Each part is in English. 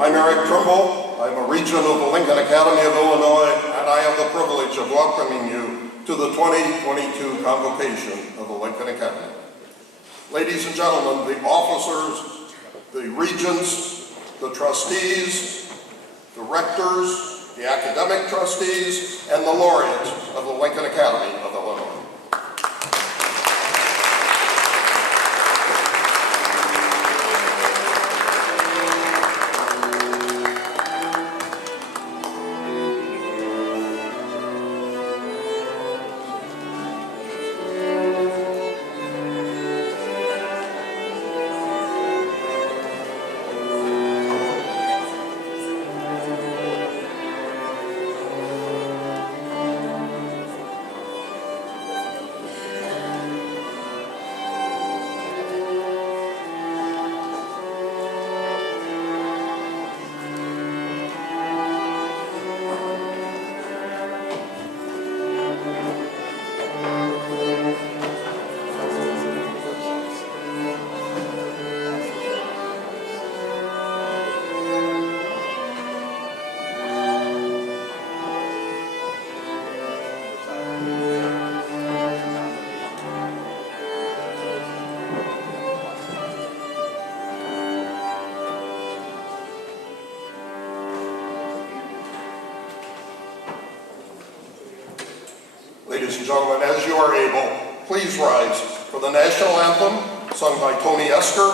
I'm Eric Trimble. I'm a regent of the Lincoln Academy of Illinois, and I have the privilege of welcoming you to the 2022 Convocation of the Lincoln Academy. Ladies and gentlemen, the officers, the regents, the trustees, the rectors, the academic trustees, and the laureates of the Lincoln Academy of Illinois. Ladies and gentlemen, as you are able, please rise for the national anthem sung by Tony Esker,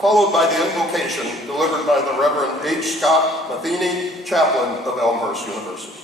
followed by the invocation delivered by the Reverend H. Scott Matheny, chaplain of Elmhurst University.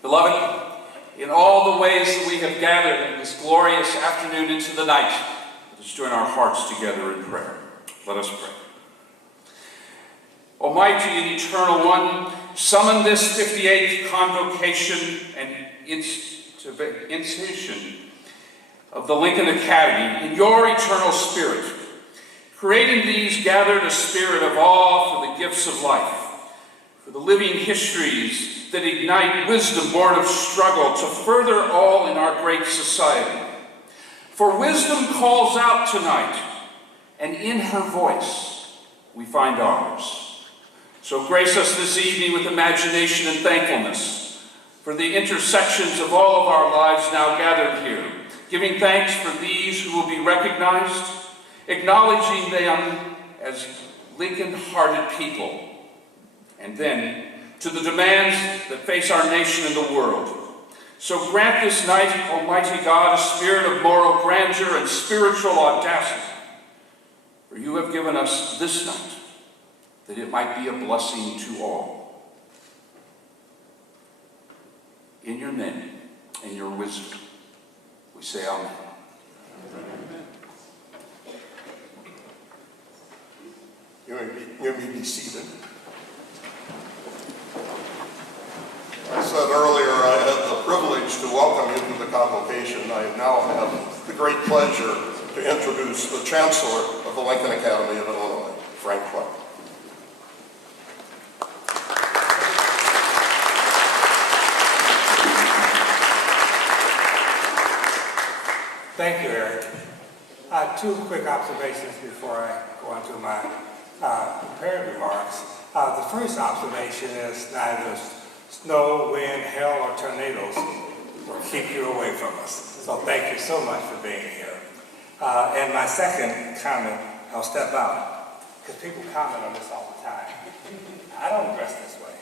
Beloved, in all the ways that we have gathered in this glorious afternoon into the night, let us join our hearts together in prayer. Let us pray. Almighty and Eternal One, summon this 58th Convocation and institution of the Lincoln Academy in your eternal spirit. Create in these gathered a spirit of awe for the gifts of life, for the living histories that ignite wisdom born of struggle to further all in our great society. For wisdom calls out tonight, and in her voice we find ours. So grace us this evening with imagination and thankfulness for the intersections of all of our lives now gathered here, giving thanks for these who will be recognized, acknowledging them as Lincoln-hearted people, and then to the demands that face our nation and the world. So grant this night, Almighty God, a spirit of moral grandeur and spiritual audacity, For you have given us this night, that it might be a blessing to all. In your name and your wisdom, we say amen. You may be seated. I said earlier I had the privilege to welcome you to the Convocation. I now have the great pleasure to introduce the Chancellor of the Lincoln Academy of Illinois, Frank Clark. Thank you, Eric. Two quick observations before I go on to my prepared remarks. The first observation is neither snow, wind, hail, or tornadoes will keep you away from us. So thank you so much for being here. And my second comment, I'll step out, because people comment on this all the time. I don't dress this way.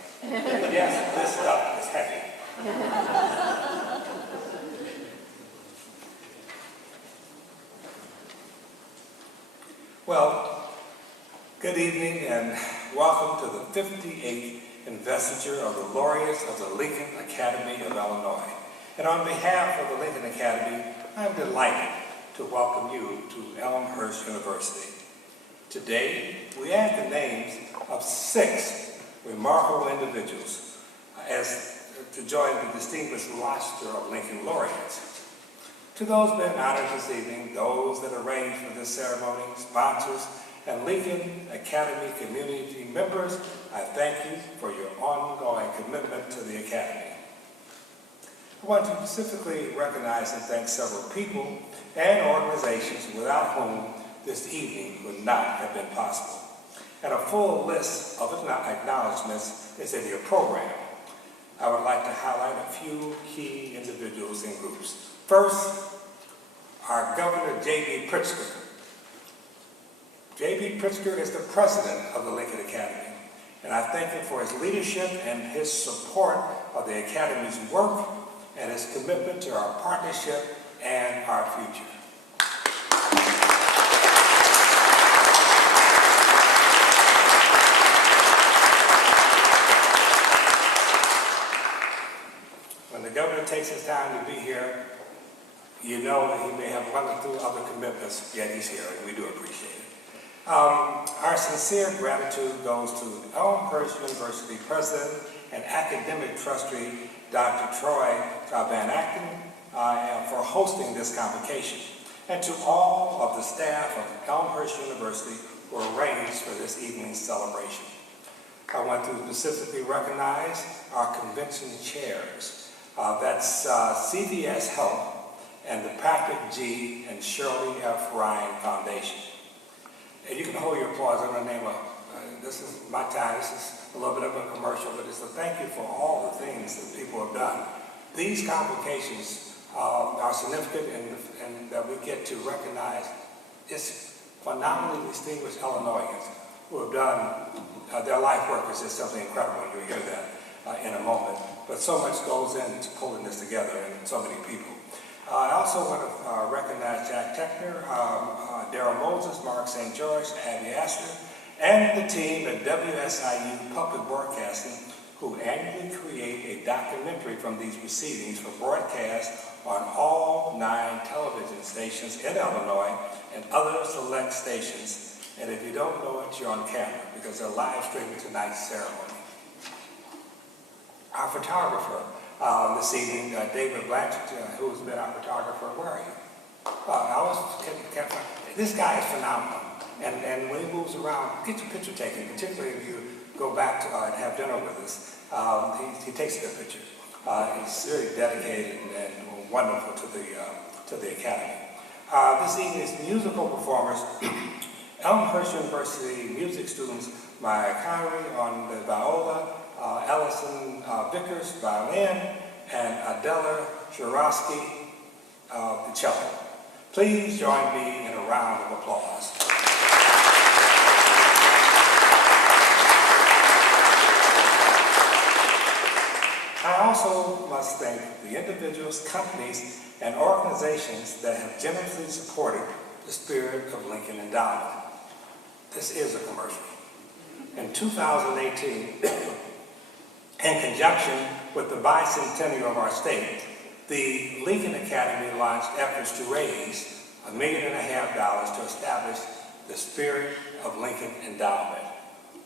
Yes, this stuff is heavy. Well, good evening and welcome to the 58th Investiture of the Laureates of the Lincoln Academy of Illinois. And on behalf of the Lincoln Academy, I'm delighted to welcome you to Elmhurst University. Today, we add the names of 6 remarkable individuals to join the distinguished roster of Lincoln Laureates. To those being honored this evening, those that arranged for this ceremony, sponsors, and Lincoln Academy community members, I thank you for your ongoing commitment to the Academy. I want to specifically recognize and thank several people and organizations without whom this evening would not have been possible. And a full list of acknowledgments is in your program. I would like to highlight a few key individuals and groups. First, our Governor J.B. Pritzker. J.B. Pritzker is the president of the Lincoln Academy, and I thank him for his leadership and his support of the Academy's work and his commitment to our partnership and our future. When the governor takes his time to be here, you know that he may have run through other commitments, yet he's here, and we do appreciate it. Our sincere gratitude goes to Elmhurst University President and Academic Trustee, Dr. Troy Van Acton, for hosting this convocation, and to all of the staff of Elmhurst University who arranged for this evening's celebration. I want to specifically recognize our convention chairs. That's CVS Health and the Patrick G. and Shirley F. Ryan Foundation. And you can hold your applause. I'm going to name this is my time. This is a little bit of a commercial, but it's a thank you for all the things that people have done. These convocations are significant and that we get to recognize this phenomenally distinguished Illinoisans who have done their life work is just something incredible, and you'll hear that in a moment. But so much goes into pulling this together, and so many people. I also want to recognize Jack Techner, Deborah Moses, Mark St. George, Abby Astor, and the team at WSIU Public Broadcasting, who annually create a documentary from these proceedings for broadcast on all 9 television stations in Illinois and other select stations. And if you don't know it, you're on camera, because they're live streaming tonight's ceremony. Our photographer this evening, David Blanchard, who's been our photographer. Where are you? This guy is phenomenal. And when he moves around, get your picture taken, particularly if you go back to and have dinner with us. He takes a good picture. He's really dedicated and wonderful to the Academy. This evening's musical performers, Elmhurst University music students, Maya Connery on the viola, Ellison Vickers, violin, and Adela Shirosky, the cello. Please join me in a round of applause. I also must thank the individuals, companies, and organizations that have generously supported the spirit of Lincoln Endowment. this is a commercial. In 2018, in conjunction with the bicentennial of our state, the Lincoln Academy launched efforts to raise $1.5 million to establish the Spirit of Lincoln Endowment.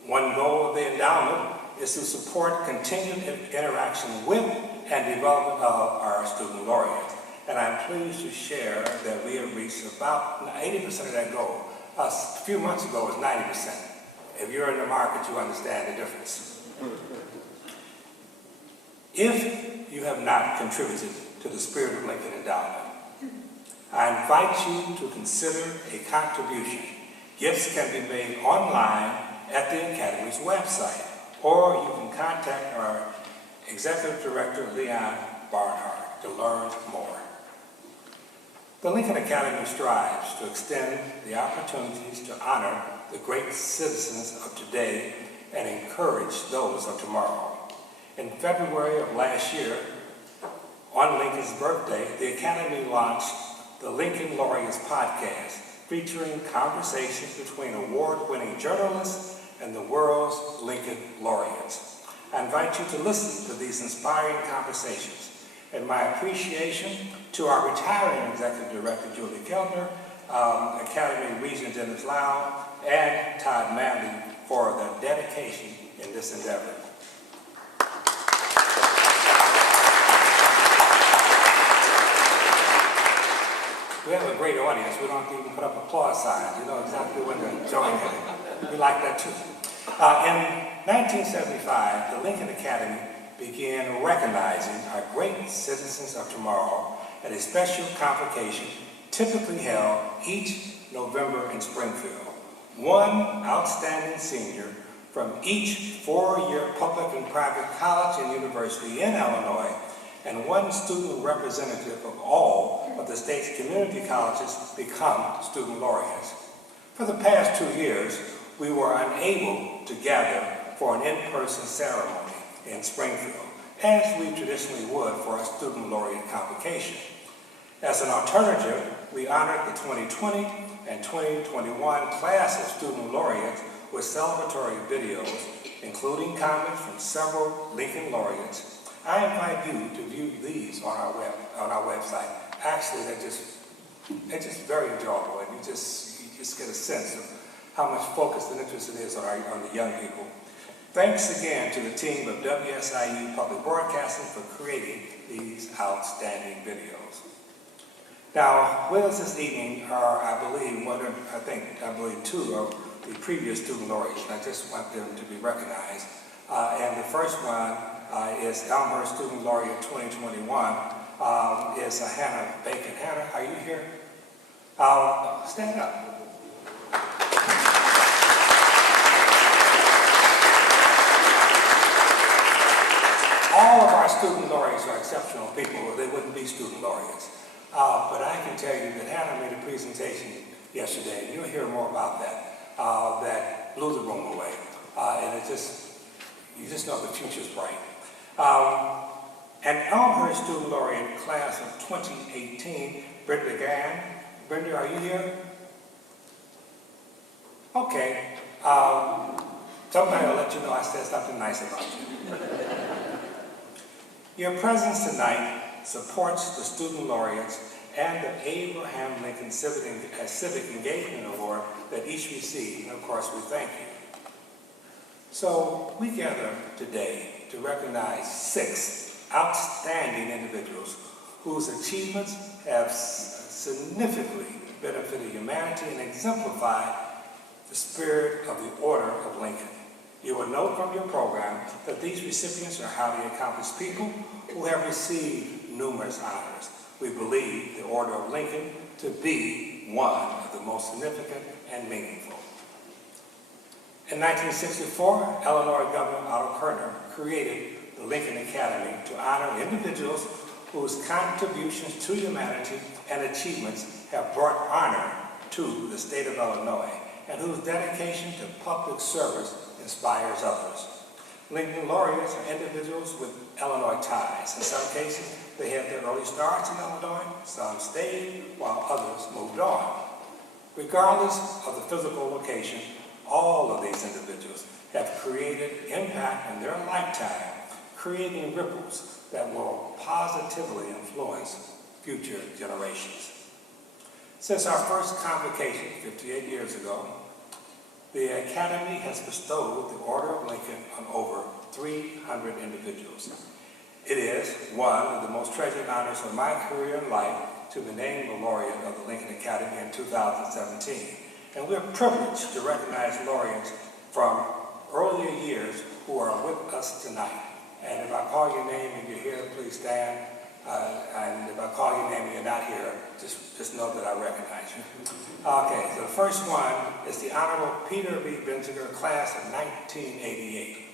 One goal of the endowment is to support continued interaction with and development of our student laureates. And I'm pleased to share that we have reached about 80% of that goal. A few months ago it was 90%. If you're in the market, you understand the difference. If you have not contributed to the Spirit of Lincoln Endowment, I invite you to consider a contribution. Gifts can be made online at the Academy's website, or you can contact our Executive Director, Leon Barnhart, to learn more. The Lincoln Academy strives to extend the opportunities to honor the great citizens of today and encourage those of tomorrow. In February of last year, on Lincoln's birthday, the Academy launched the Lincoln Laureates podcast, featuring conversations between award-winning journalists and the world's Lincoln Laureates. I invite you to listen to these inspiring conversations. And my appreciation to our retiring Executive Director, Julie Kellner, Academy Regent Dennis Lau, and Todd Manley for their dedication in this endeavor. We have a great audience. We don't even put up applause signs. You know exactly when to join in. We like that too. In 1975, the Lincoln Academy began recognizing our great citizens of tomorrow at a special convocation typically held each November in Springfield. One outstanding senior from each four-year public and private college and university in Illinois, and one student representative of all of the state's community colleges become student laureates. For the past 2 years, we were unable to gather for an in-person ceremony in Springfield, as we traditionally would for a student laureate convocation. As an alternative, we honored the 2020 and 2021 class of student laureates with celebratory videos, including comments from several Lincoln laureates. I invite you to view these on our website. Actually, they're just very enjoyable, and you just get a sense of how much focus and interest it is on the young people. Thanks again to the team of WSIU Public Broadcasting for creating these outstanding videos. Now, with us this evening are, I believe, two of the previous student laureates, and I just want them to be recognized. And the first one is Elmhurst Student Laureate 2021, is Hannah Bacon. Hannah, are you here? Stand up. All of our student laureates are exceptional people, or they wouldn't be student laureates. But I can tell you that Hannah made a presentation yesterday, and you'll hear more about that, that blew the room away. And you just know the future's bright. An Elmhurst Student Laureate class of 2018, Brenda Gann. Brenda, are you here? Okay. Somebody will let you know I said something nice about you. Your presence tonight supports the student laureates and the Abraham Lincoln Civic Engagement Award that each received, and of course we thank you. So we gather today to recognize 6 outstanding individuals whose achievements have significantly benefited humanity and exemplified the spirit of the Order of Lincoln. You will note from your program that these recipients are highly accomplished people who have received numerous honors. We believe the Order of Lincoln to be one of the most significant and meaningful. In 1964, Illinois Governor Otto Kerner created the Lincoln Academy to honor individuals whose contributions to humanity and achievements have brought honor to the state of Illinois, and whose dedication to public service inspires others. Lincoln laureates are individuals with Illinois ties. In some cases, they had their early starts in Illinois, some stayed, while others moved on. Regardless of the physical location, All of these individuals have created impact in their lifetime, creating ripples that will positively influence future generations. Since our first convocation 58 years ago, the Academy has bestowed the Order of Lincoln on over 300 individuals. It is one of the most treasured honors of my career in life to be named the Laureate of the Lincoln Academy in 2017. And we're privileged to recognize laureates from earlier years who are with us tonight. And if I call your name and you're here, please stand. And if I call your name and you're not here, just know that I recognize you. Okay, so the first one is the Honorable Peter B. Benziger, class of 1988.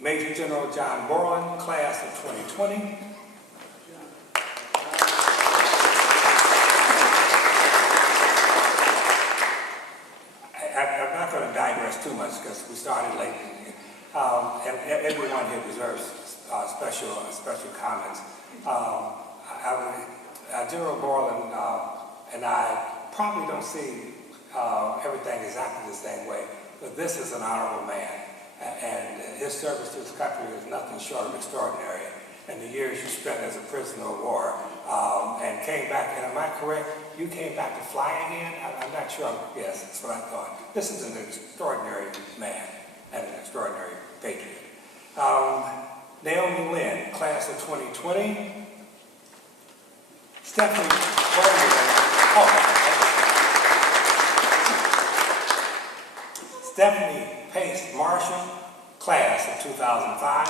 Major General John Borland, class of 2020. I'm not going to digress too much because we started late. And everyone here deserves special comments. General Borland and I probably don't see everything exactly the same way, but this is an honorable man, and his service to his country is nothing short of extraordinary. And the years you spent as a prisoner of war and came back, and am I correct? You came back to fly again? I'm not sure. Yes, that's what I thought. This is an extraordinary man and an extraordinary patriot. Naomi Lynn, class of 2020. Stephanie Stephanie Pace Marshall, class of 2005.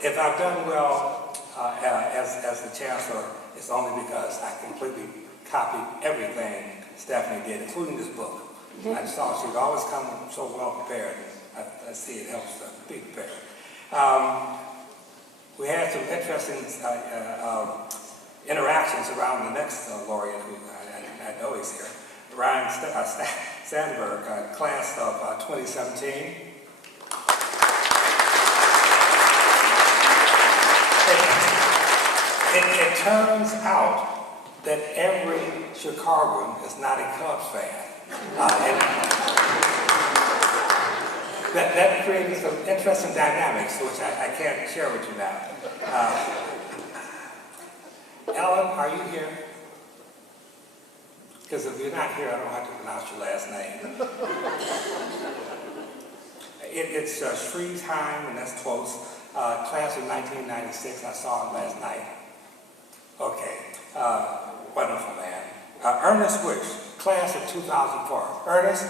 If I've done well as the Chancellor, it's only because I completely copied everything Stephanie did, including this book. I saw she'd always come so well prepared. I see it helps to be prepared. We had some interesting interactions around the next laureate, who I know he's here, Ryan Sandberg, class of 2017. It turns out that every Chicagoan is not a Cubs fan. That created some interesting dynamics, which I can't share with you now. Ellen, are you here? Because if you're not here, I don't have to pronounce your last name. It's Shreesheim, and that's close. Class of 1996, I saw him last night. Okay, wonderful man. Ernest Wish, class of 2004. Ernest?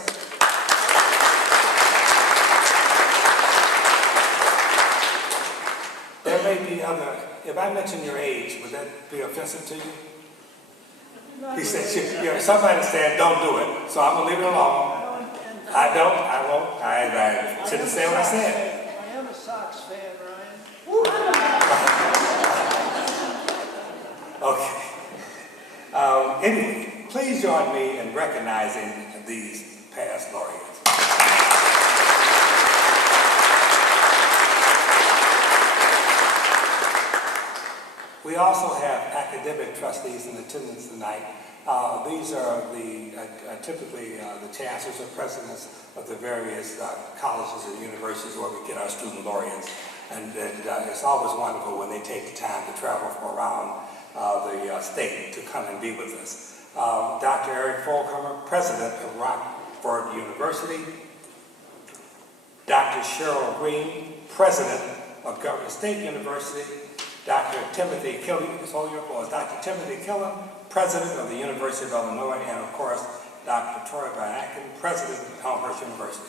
There may be other, if I mention your age, would that be offensive to you? He said, somebody said don't do it, so I'm going to leave it alone. I won't. I shouldn't say what I said. I am a Sox fan, Ryan. Okay. Anyway, please join me in recognizing these past laureates. We also have academic trustees in attendance tonight. These are typically the chancellors or presidents of the various colleges and universities where we get our student laureates. And it's always wonderful when they take the time to travel from around the state to come and be with us. Dr. Eric Folkheimer, president of Rockford University. Dr. Cheryl Green, president of Government State University. Dr. Timothy Killen, just hold your applause. Dr. Timothy Killen, president of the University of Illinois, and of course, Dr. Troy Van Aken, president of Elmhurst University.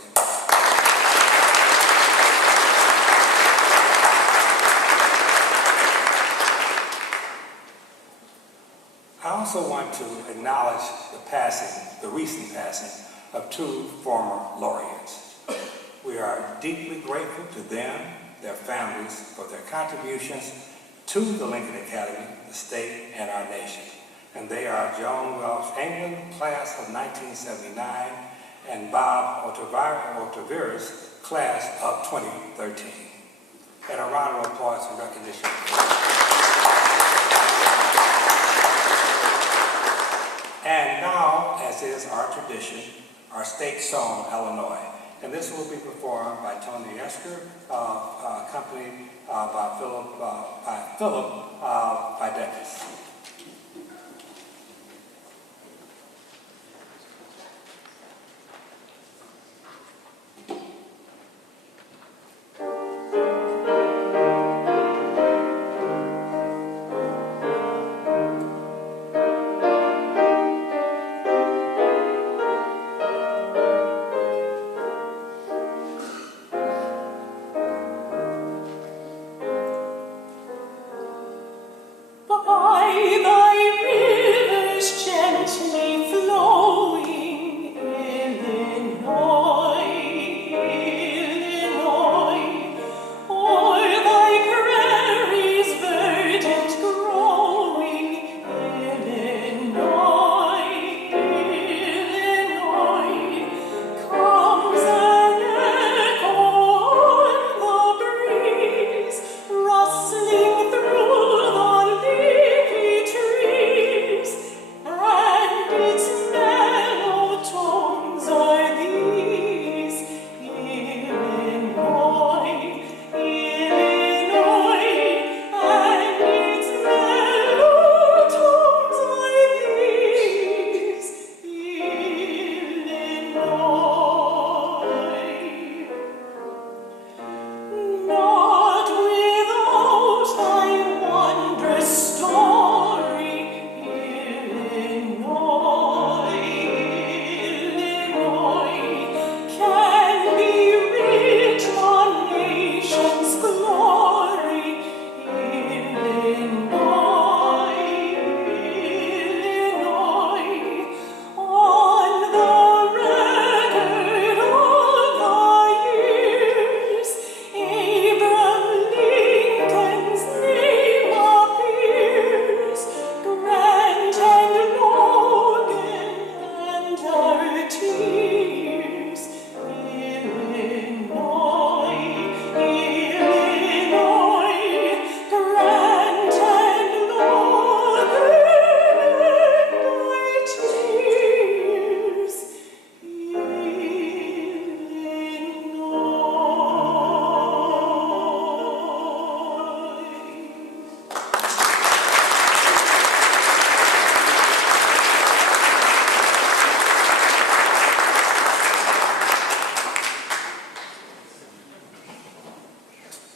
I also want to acknowledge the recent passing of two former laureates. We are deeply grateful to them, their families, for their contributions to the Lincoln Academy, the state, and our nation. And they are Joan Welch England, class of 1979, and Bob Otaviras, class of 2013. And a round of applause and recognition. as is our tradition, our state song, Illinois. And this will be performed by Tony Esker, accompanied by Philip Videkis.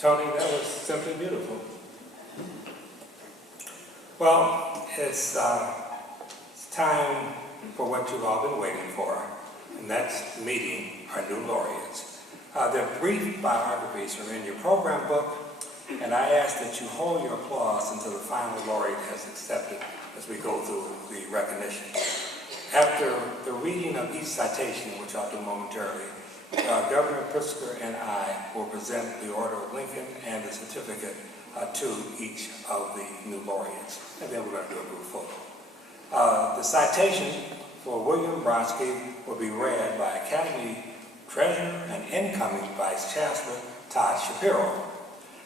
Tony, that was simply beautiful. Well, it's time for what you've all been waiting for, and that's meeting our new laureates. Their brief biographies are in your program book, and I ask that you hold your applause until the final laureate has accepted as we go through the recognition. After the reading of each citation, which I'll do momentarily, Governor Pritzker and I will present the Order of Lincoln and the certificate to each of the new laureates, and then we're going to do a group photo. The citation for William Brodsky will be read by Academy Treasurer and incoming Vice Chancellor Todd Shapiro.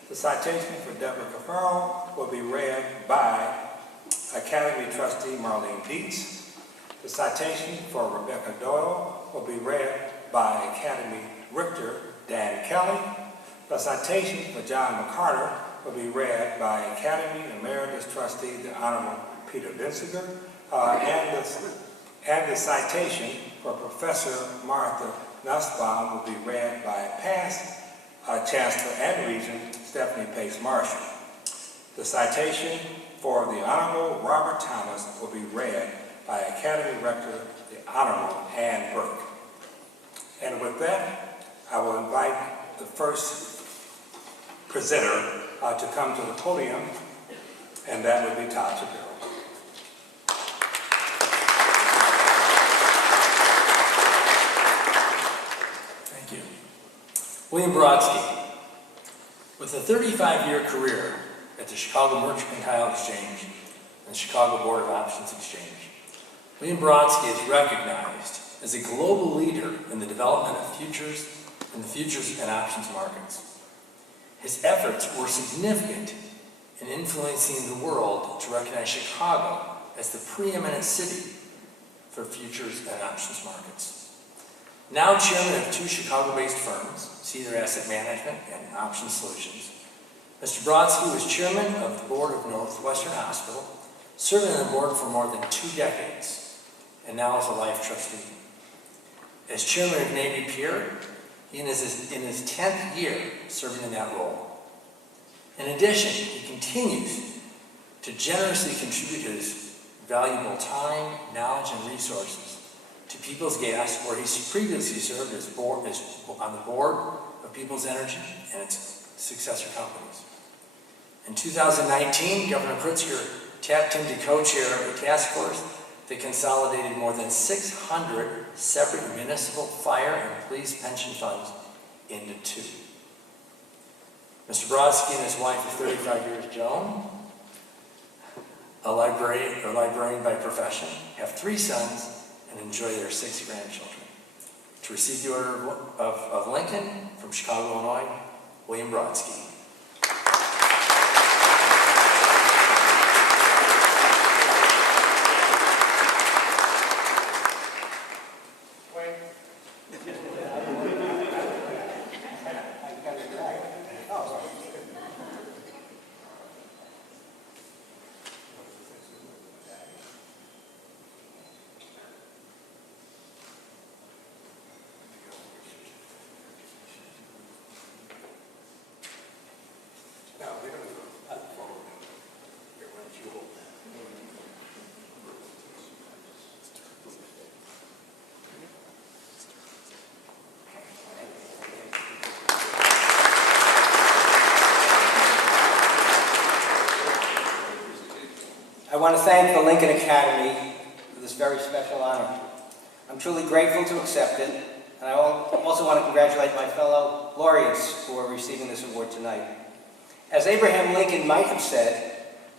The citation for Deborah Cafaro will be read by Academy Trustee Marlene Dietz. The citation for Rebecca Doyle will be read by Academy Richter Dan Kelly. The citation for John McCarter will be read by Academy Emeritus Trustee the Honorable Peter Bensiger, and the citation for Professor Martha Nussbaum will be read by past Chancellor and Regent Stephanie Pace Marshall. The citation for the Honorable Robert Thomas will be read by Academy Rector the Honorable Ann Burke. And with that, I will invite the first presenter to come to the podium, and that would be Todd Shapiro. Thank you. William Brodsky, with a 35-year career at the Chicago Mercantile Exchange and the Chicago Board of Options Exchange, William Brodsky is recognized as a global leader in the development of futures and the futures and options markets. His efforts were significant in influencing the world to recognize Chicago as the preeminent city for futures and options markets. Now chairman of two Chicago-based firms, Cedar Asset Management and Option Solutions, Mr. Brodsky was chairman of the board of Northwestern Hospital, serving on the board for more than 2 decades, and now is a life trustee. As chairman of Navy Pier, he is in his 10th year serving in that role. In addition, he continues to generously contribute his valuable time, knowledge, and resources to People's Gas, where he previously served on the board of People's Energy and its successor companies. In 2019, Governor Pritzker tapped him to co-chair a task force that consolidated more than 600 separate municipal fire and police pension funds into 2. Mr. Brodsky and his wife of 35 years, Joan, a librarian by profession, have 3 sons and enjoy their 6 grandchildren. To receive the Order of Lincoln from Chicago, Illinois, William Brodsky. I want to thank the Lincoln Academy for this very special honor. I'm truly grateful to accept it, and I also want to congratulate my fellow laureates who are receiving this award tonight. As Abraham Lincoln might have said,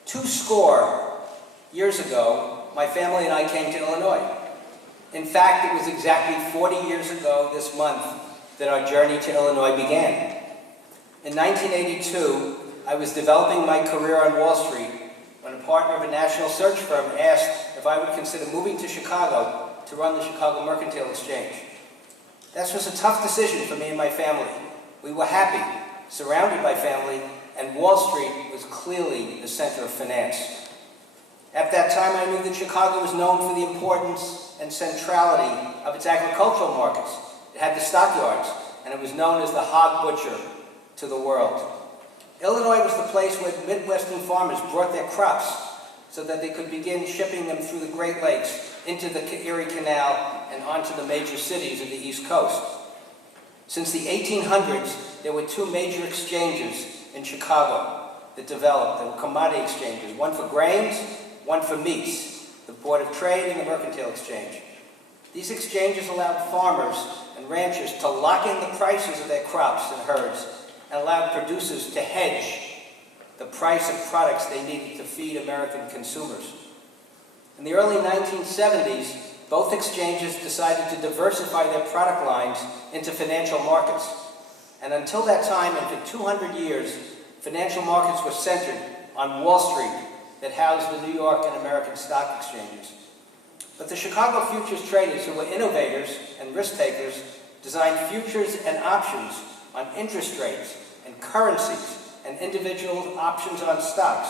200 years ago, my family and I came to Illinois. In fact, it was exactly 40 years ago this month that our journey to Illinois began. In 1982, I was developing my career on Wall Street when a partner of a national search firm asked if I would consider moving to Chicago to run the Chicago Mercantile Exchange. This was a tough decision for me and my family. We were happy, surrounded by family, and Wall Street was clearly the center of finance. At that time, I knew that Chicago was known for the importance and centrality of its agricultural markets. It had the stockyards, and it was known as the hog butcher to the world. Illinois was the place where Midwestern farmers brought their crops so that they could begin shipping them through the Great Lakes, into the Erie Canal, and onto the major cities of the East Coast. Since the 1800s, there were 2 major exchanges in Chicago that developed. They were commodity exchanges, one for grains, one for meats, the Board of Trade and the Mercantile Exchange. These exchanges allowed farmers and ranchers to lock in the prices of their crops and herds, and allowed producers to hedge the price of products they needed to feed American consumers. In the early 1970s, both exchanges decided to diversify their product lines into financial markets. And until that time, and for 200 years, financial markets were centered on Wall Street that housed the New York and American stock exchanges. But the Chicago futures traders, who were innovators and risk takers, designed futures and options on interest rates and currencies and individual options on stocks.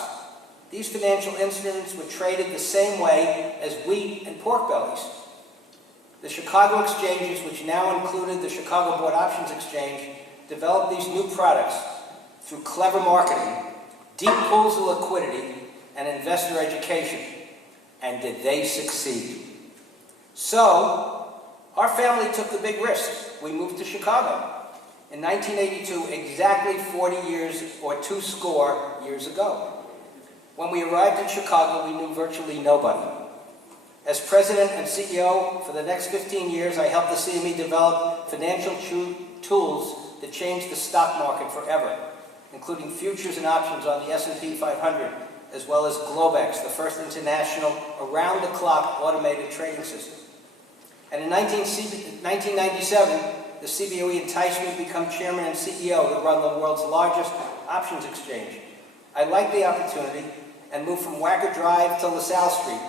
These financial instruments were traded the same way as wheat and pork bellies. The Chicago exchanges, which now included the Chicago Board Options Exchange, developed these new products through clever marketing, deep pools of liquidity, and investor education. And did they succeed? So, our family took the big risk. We moved to Chicago. In 1982, exactly 40 years or 200 years ago. When we arrived in Chicago, we knew virtually nobody. As president and CEO for the next 15 years, I helped the CME develop financial tools that changed the stock market forever, including futures and options on the S&P 500, as well as Globex, the first international around-the-clock automated trading system. And in 1997, the CBOE enticed me to become chairman and CEO to run the world's largest options exchange. I liked the opportunity and moved from Wacker Drive to LaSalle Street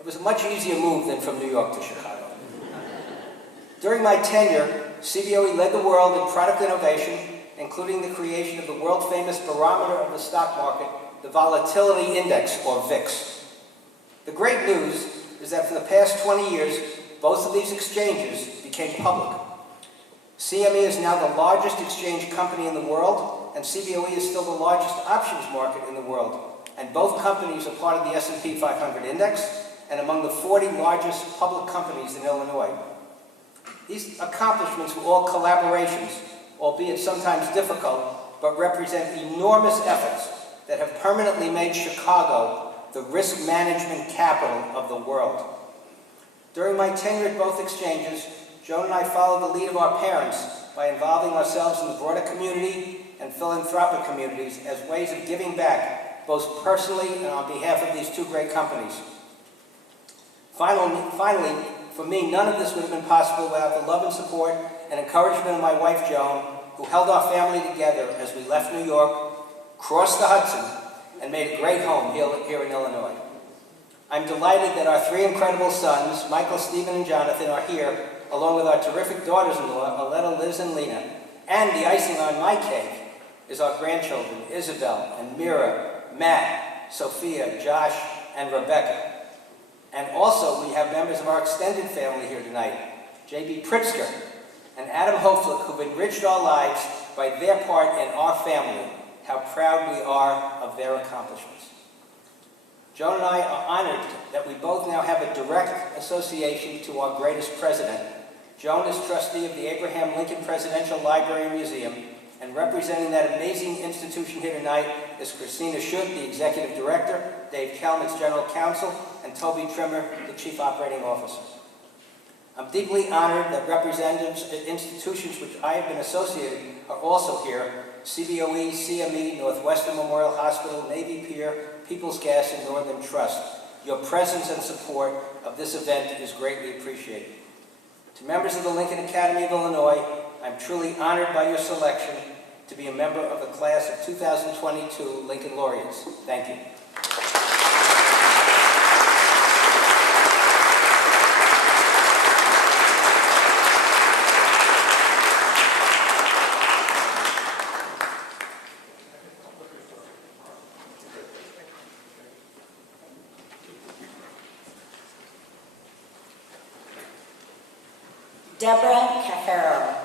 It was a much easier move than from New York to Chicago. During my tenure, CBOE led the world in product innovation, including the creation of the world-famous barometer of the stock market, the Volatility Index, or VIX. The great news is that for the past 20 years, both of these exchanges became public. CME is now the largest exchange company in the world, and CBOE is still the largest options market in the world. And both companies are part of the S&P 500 index and among the 40 largest public companies in Illinois. These accomplishments were all collaborations, albeit sometimes difficult, but represent enormous efforts that have permanently made Chicago the risk management capital of the world. During my tenure at both exchanges, Joan and I followed the lead of our parents by involving ourselves in the broader community and philanthropic communities as ways of giving back, both personally and on behalf of these two great companies. Finally, for me, none of this would have been possible without the love and support and encouragement of my wife, Joan, who held our family together as we left New York, crossed the Hudson, and made a great home here in Illinois. I'm delighted that our three incredible sons, Michael, Stephen, and Jonathan, are here, along with our terrific daughters-in-law, Aletta, Liz, and Lena. And the icing on my cake is our grandchildren, Isabel and Mira, Matt, Sophia, Josh, and Rebecca. And also, we have members of our extended family here tonight, J.B. Pritzker and Adam Hoflick, who've enriched our lives by their part in our family. How proud we are of their accomplishments. Joan and I are honored that we both now have a direct association to our greatest president. Joan is trustee of the Abraham Lincoln Presidential Library and Museum, and representing that amazing institution here tonight is Christina Schutt, the executive director, Dave Kelmitz, general counsel, and Toby Trimmer, the chief operating officer. I'm deeply honored that representatives of institutions which I have been associated are also here: CBOE, CME, Northwestern Memorial Hospital, Navy Pier, People's Gas, and Northern Trust. Your presence and support of this event is greatly appreciated. To members of the Lincoln Academy of Illinois, I'm truly honored by your selection to be a member of the class of 2022 Lincoln Laureates. Thank you. Deborah, Cafaro.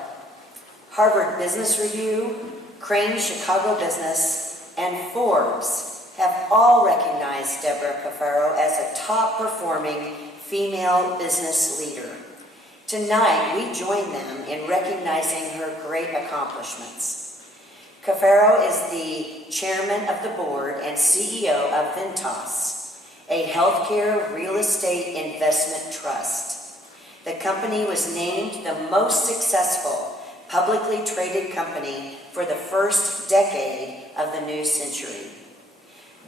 Harvard Business Review, Crane Chicago Business, and Forbes have all recognized Deborah Cafaro as a top-performing female business leader. Tonight, we join them in recognizing her great accomplishments. Cafaro is the chairman of the board and CEO of Ventas, a healthcare real estate investment trust. The company was named the most successful publicly traded company for the first decade of the new century,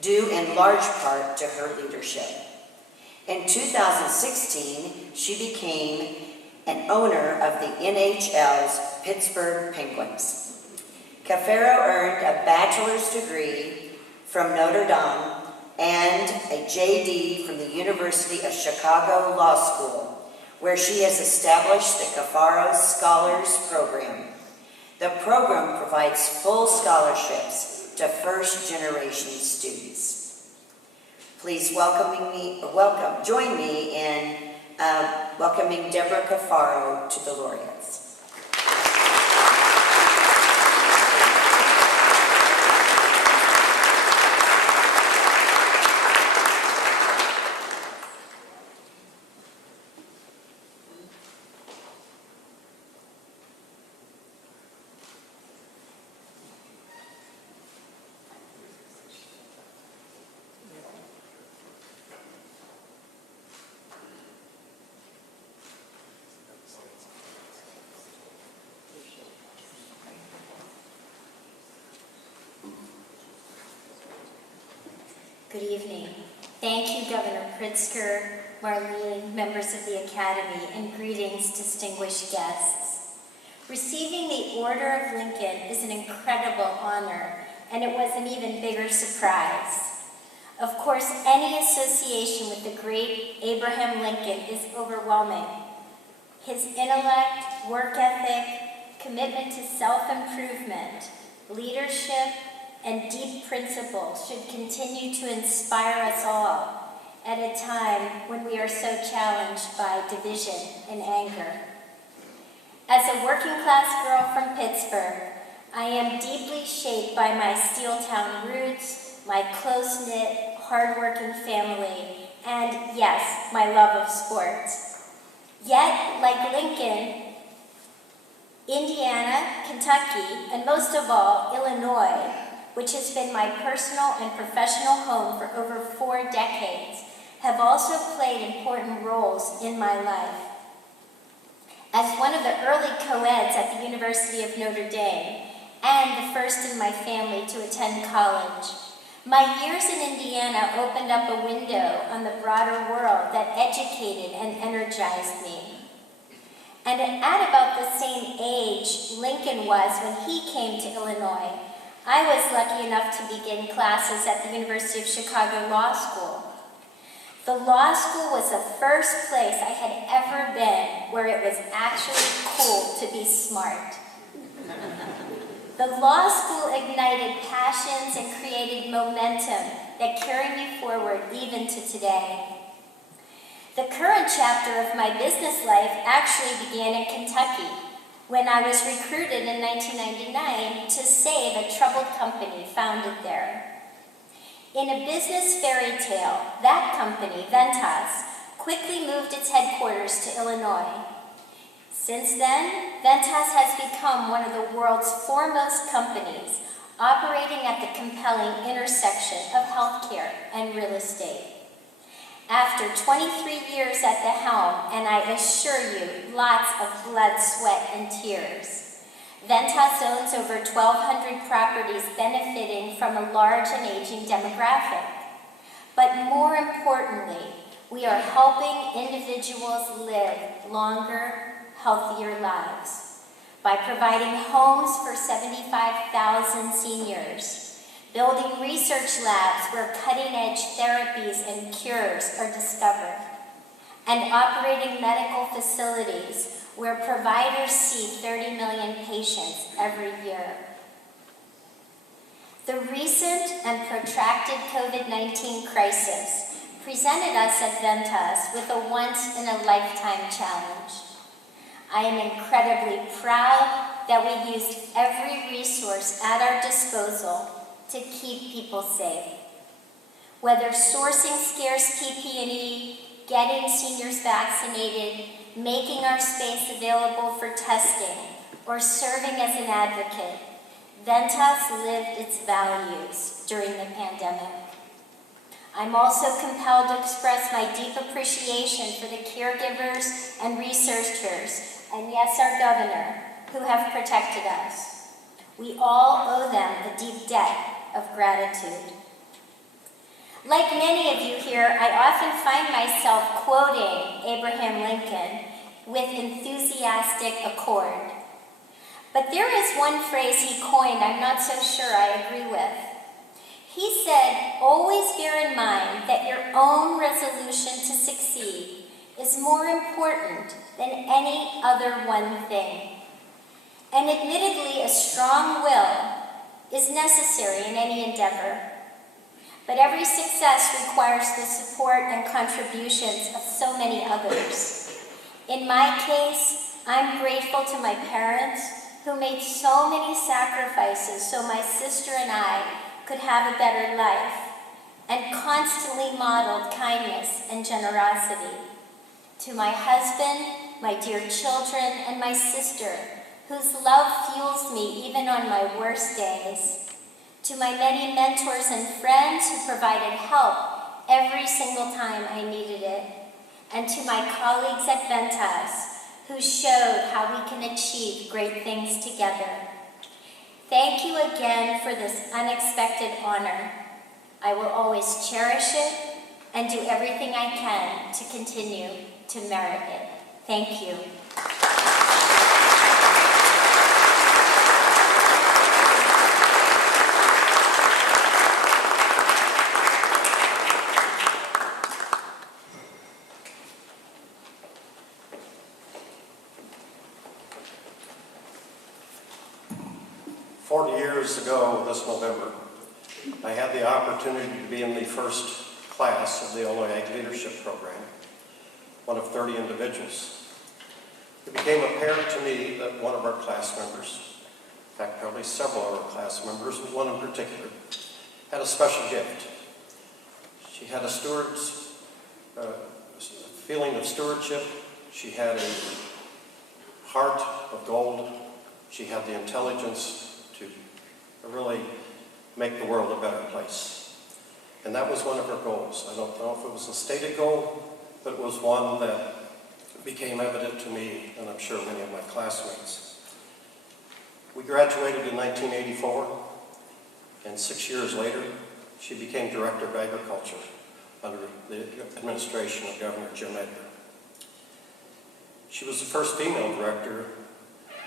due in large part to her leadership. In 2016, she became an owner of the NHL's Pittsburgh Penguins. Cafaro earned a bachelor's degree from Notre Dame and a JD from the University of Chicago Law School, where she has established the Cafaro Scholars Program. The program provides full scholarships to first-generation students. Please join me in welcoming Deborah Cafaro to the Laureates. Good evening. Thank you, Governor Pritzker, Marlene, members of the Academy, and greetings, distinguished guests. Receiving the Order of Lincoln is an incredible honor, and it was an even bigger surprise. Of course, any association with the great Abraham Lincoln is overwhelming. His intellect, work ethic, commitment to self-improvement, leadership, and deep principles should continue to inspire us all at a time when we are so challenged by division and anger. As a working-class girl from Pittsburgh, I am deeply shaped by my Steeltown roots, my close-knit, hardworking family, and yes, my love of sports. Yet, like Lincoln, Indiana, Kentucky, and most of all, Illinois, which has been my personal and professional home for over 4 decades, have also played important roles in my life. As one of the early co-eds at the University of Notre Dame, and the first in my family to attend college, my years in Indiana opened up a window on the broader world that educated and energized me. And at about the same age Lincoln was when he came to Illinois, I was lucky enough to begin classes at the University of Chicago Law School. The law school was the first place I had ever been where it was actually cool to be smart. The law school ignited passions and created momentum that carry me forward even to today. The current chapter of my business life actually began in Kentucky when I was recruited in 1999 to save a troubled company founded there. In a business fairy tale, that company, Ventas, quickly moved its headquarters to Illinois. Since then, Ventas has become one of the world's foremost companies, operating at the compelling intersection of healthcare and real estate. After 23 years at the helm, and I assure you, lots of blood, sweat, and tears, Ventas owns over 1,200 properties benefiting from a large and aging demographic. But more importantly, we are helping individuals live longer, healthier lives by providing homes for 75,000 seniors, building research labs where cutting-edge therapies and cures are discovered, and operating medical facilities where providers see 30 million patients every year. The recent and protracted COVID-19 crisis presented us at Ventas with a once-in-a-lifetime challenge. I am incredibly proud that we used every resource at our disposal to keep people safe. Whether sourcing scarce PPE, getting seniors vaccinated, making our space available for testing, or serving as an advocate, Ventas lived its values during the pandemic. I'm also compelled to express my deep appreciation for the caregivers and researchers, and yes, our governor, who have protected us. We all owe them a deep debt of gratitude. Like many of you here, I often find myself quoting Abraham Lincoln with enthusiastic accord. But there is one phrase he coined I'm not so sure I agree with. He said, always bear in mind that your own resolution to succeed is more important than any other one thing. And admittedly, a strong will is necessary in any endeavor. But every success requires the support and contributions of so many others. In my case, I'm grateful to my parents who made so many sacrifices so my sister and I could have a better life, and constantly modeled kindness and generosity. To my husband, my dear children, and my sister, whose love fuels me even on my worst days. To my many mentors and friends who provided help every single time I needed it. And to my colleagues at Ventas, who showed how we can achieve great things together. Thank you again for this unexpected honor. I will always cherish it and do everything I can to continue to merit it. Thank you. 40 years ago this November, I had the opportunity to be in the first class of the Laureate Leadership Program, one of 30 individuals. It became apparent to me that one of our class members, in fact probably several of our class members, but one in particular, had a special gift. She had a feeling of stewardship. She had a heart of gold. She had the intelligence to really make the world a better place. And that was one of her goals. I don't know if it was a stated goal, but it was one that became evident to me, and I'm sure many of my classmates. We graduated in 1984, and 6 years later, she became Director of Agriculture under the administration of Governor Jim Edgar. She was the first female Director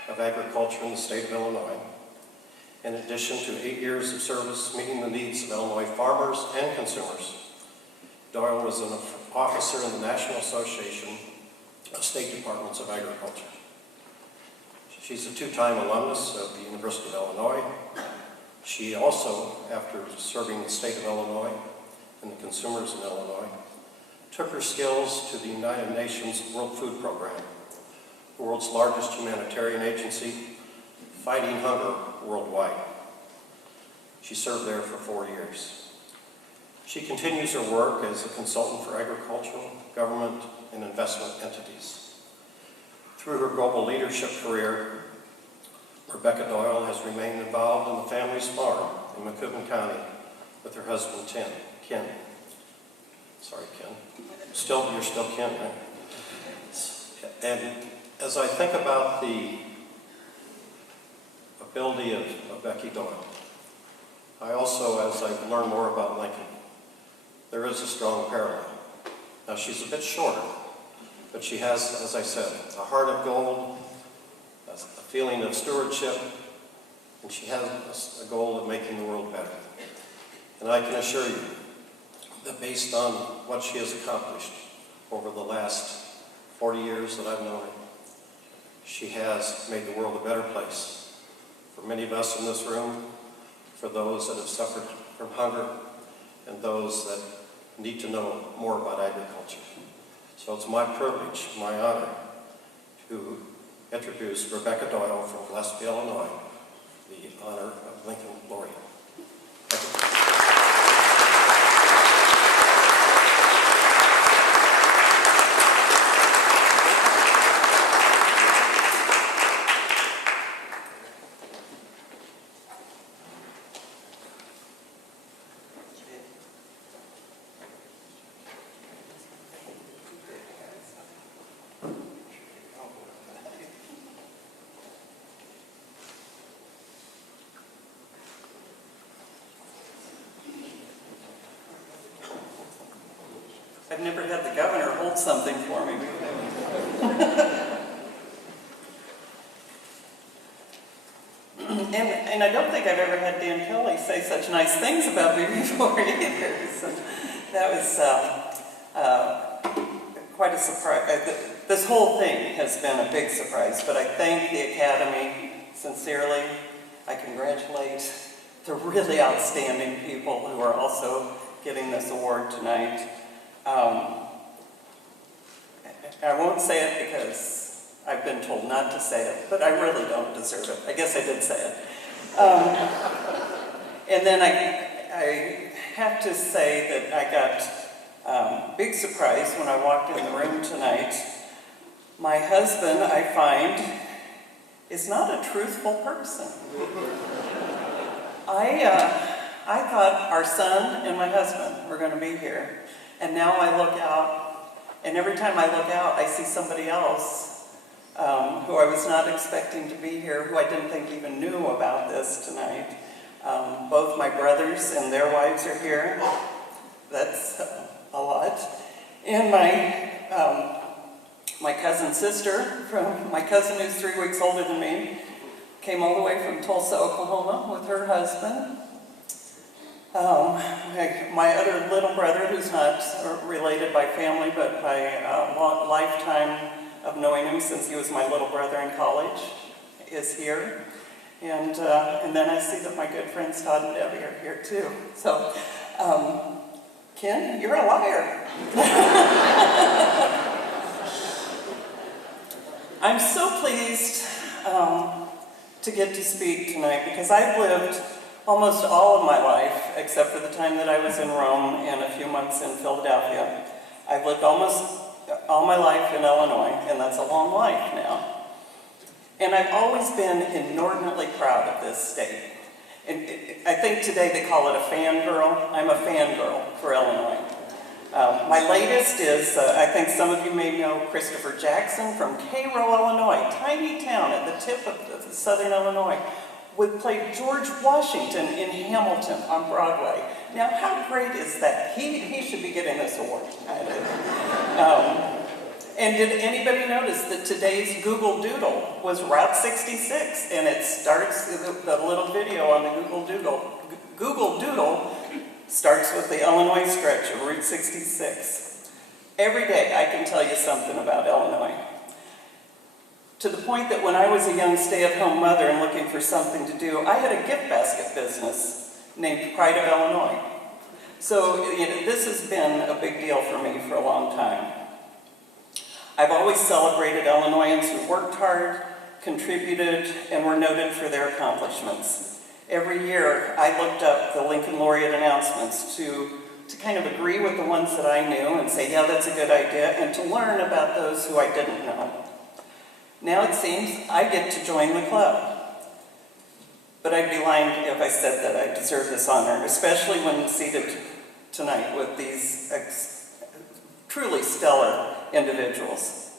of Agriculture in the state of Illinois, in addition to 8 years of service meeting the needs of Illinois farmers and consumers. Doyle was an officer in the National Association of State Departments of Agriculture. She's a two-time alumnus of the University of Illinois. She also, after serving the state of Illinois and the consumers in Illinois, took her skills to the United Nations World Food Program, the world's largest humanitarian agency, fighting hunger worldwide. She served there for 4 years. She continues her work as a consultant for agricultural, government, and investment entities. Through her global leadership career, Rebecca Doyle has remained involved in the family's farm in McCoven County with her husband, Ken. Sorry, Ken. You're still Ken, right? And as I think about the ability of Becky Doyle, I also, as I've learned more about Lincoln, there is a strong parallel. Now, she's a bit shorter, but she has, as I said, a heart of gold, a feeling of stewardship, and she has a goal of making the world better. And I can assure you that based on what she has accomplished over the last 40 years that I've known her, she has made the world a better place for many of us in this room, for those that have suffered from hunger, and those that need to know more about agriculture. So it's my privilege, my honor, to introduce Rebecca Doyle from Gillespie, Illinois, the honor of Lincoln Laureate. Thank you. I've never had the governor hold something for me before. and I don't think I've ever had Dan Kelly say such nice things about me before either. So that was quite a surprise. This whole thing has been a big surprise, but I thank the Academy sincerely. I congratulate the really outstanding people who are also getting this award tonight. I won't say it because I've been told not to say it, but I really don't deserve it. I guess I did say it. And then I have to say that I got big surprise when I walked in the room tonight. My husband, I find, is not a truthful person. I thought our son and my husband were going to be here. And now I look out, and every time I look out, I see somebody else who I was not expecting to be here, who I didn't think even knew about this tonight. Both my brothers and their wives are here. That's a lot. And my cousin's sister, my cousin who's 3 weeks older than me, came all the way from Tulsa, Oklahoma with her husband. My other little brother, who's not related by family, but by a lifetime of knowing him since he was my little brother in college, is here. And then I see that my good friends Todd and Debbie are here too. So, Ken, you're a liar. I'm so pleased to get to speak tonight because I've lived almost all of my life, except for the time that I was in Rome and a few months in Philadelphia. I've lived almost all my life in Illinois, and that's a long life now. And I've always been inordinately proud of this state. And I think today they call it a fangirl. I'm a fangirl for Illinois. My latest is, I think some of you may know Christopher Jackson from Cairo, Illinois, tiny town at the tip of southern Illinois, would play George Washington in Hamilton on Broadway. Now, how great is that? He should be getting this award. And did anybody notice that today's Google Doodle was Route 66, and it starts, the little video on the Google Doodle starts with the Illinois stretch of Route 66. Every day I can tell you something about Illinois. To the point that when I was a young stay-at-home mother and looking for something to do, I had a gift basket business named Pride of Illinois. So this has been a big deal for me for a long time. I've always celebrated Illinoisans who worked hard, contributed, and were noted for their accomplishments. Every year, I looked up the Lincoln Laureate announcements to kind of agree with the ones that I knew and say, yeah, that's a good idea, and to learn about those who I didn't know. Now it seems I get to join the club. But I'd be lying if I said that I deserve this honor, especially when seated tonight with these truly stellar individuals.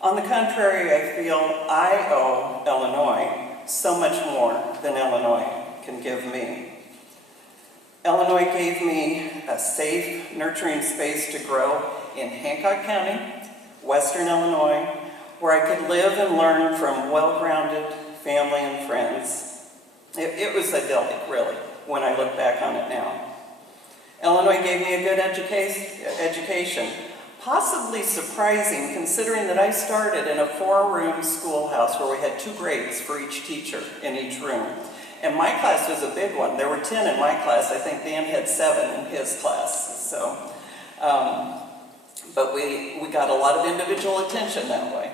On the contrary, I feel I owe Illinois so much more than Illinois can give me. Illinois gave me a safe, nurturing space to grow in Hancock County, Western Illinois, where I could live and learn from well-grounded family and friends. It was idyllic, really, when I look back on it now. Illinois gave me a good education, possibly surprising considering that I started in a 4-room schoolhouse where we had 2 grades for each teacher in each room. And my class was a big one. There were 10 in my class. I think Dan had 7 in his class. So, but we got a lot of individual attention that way.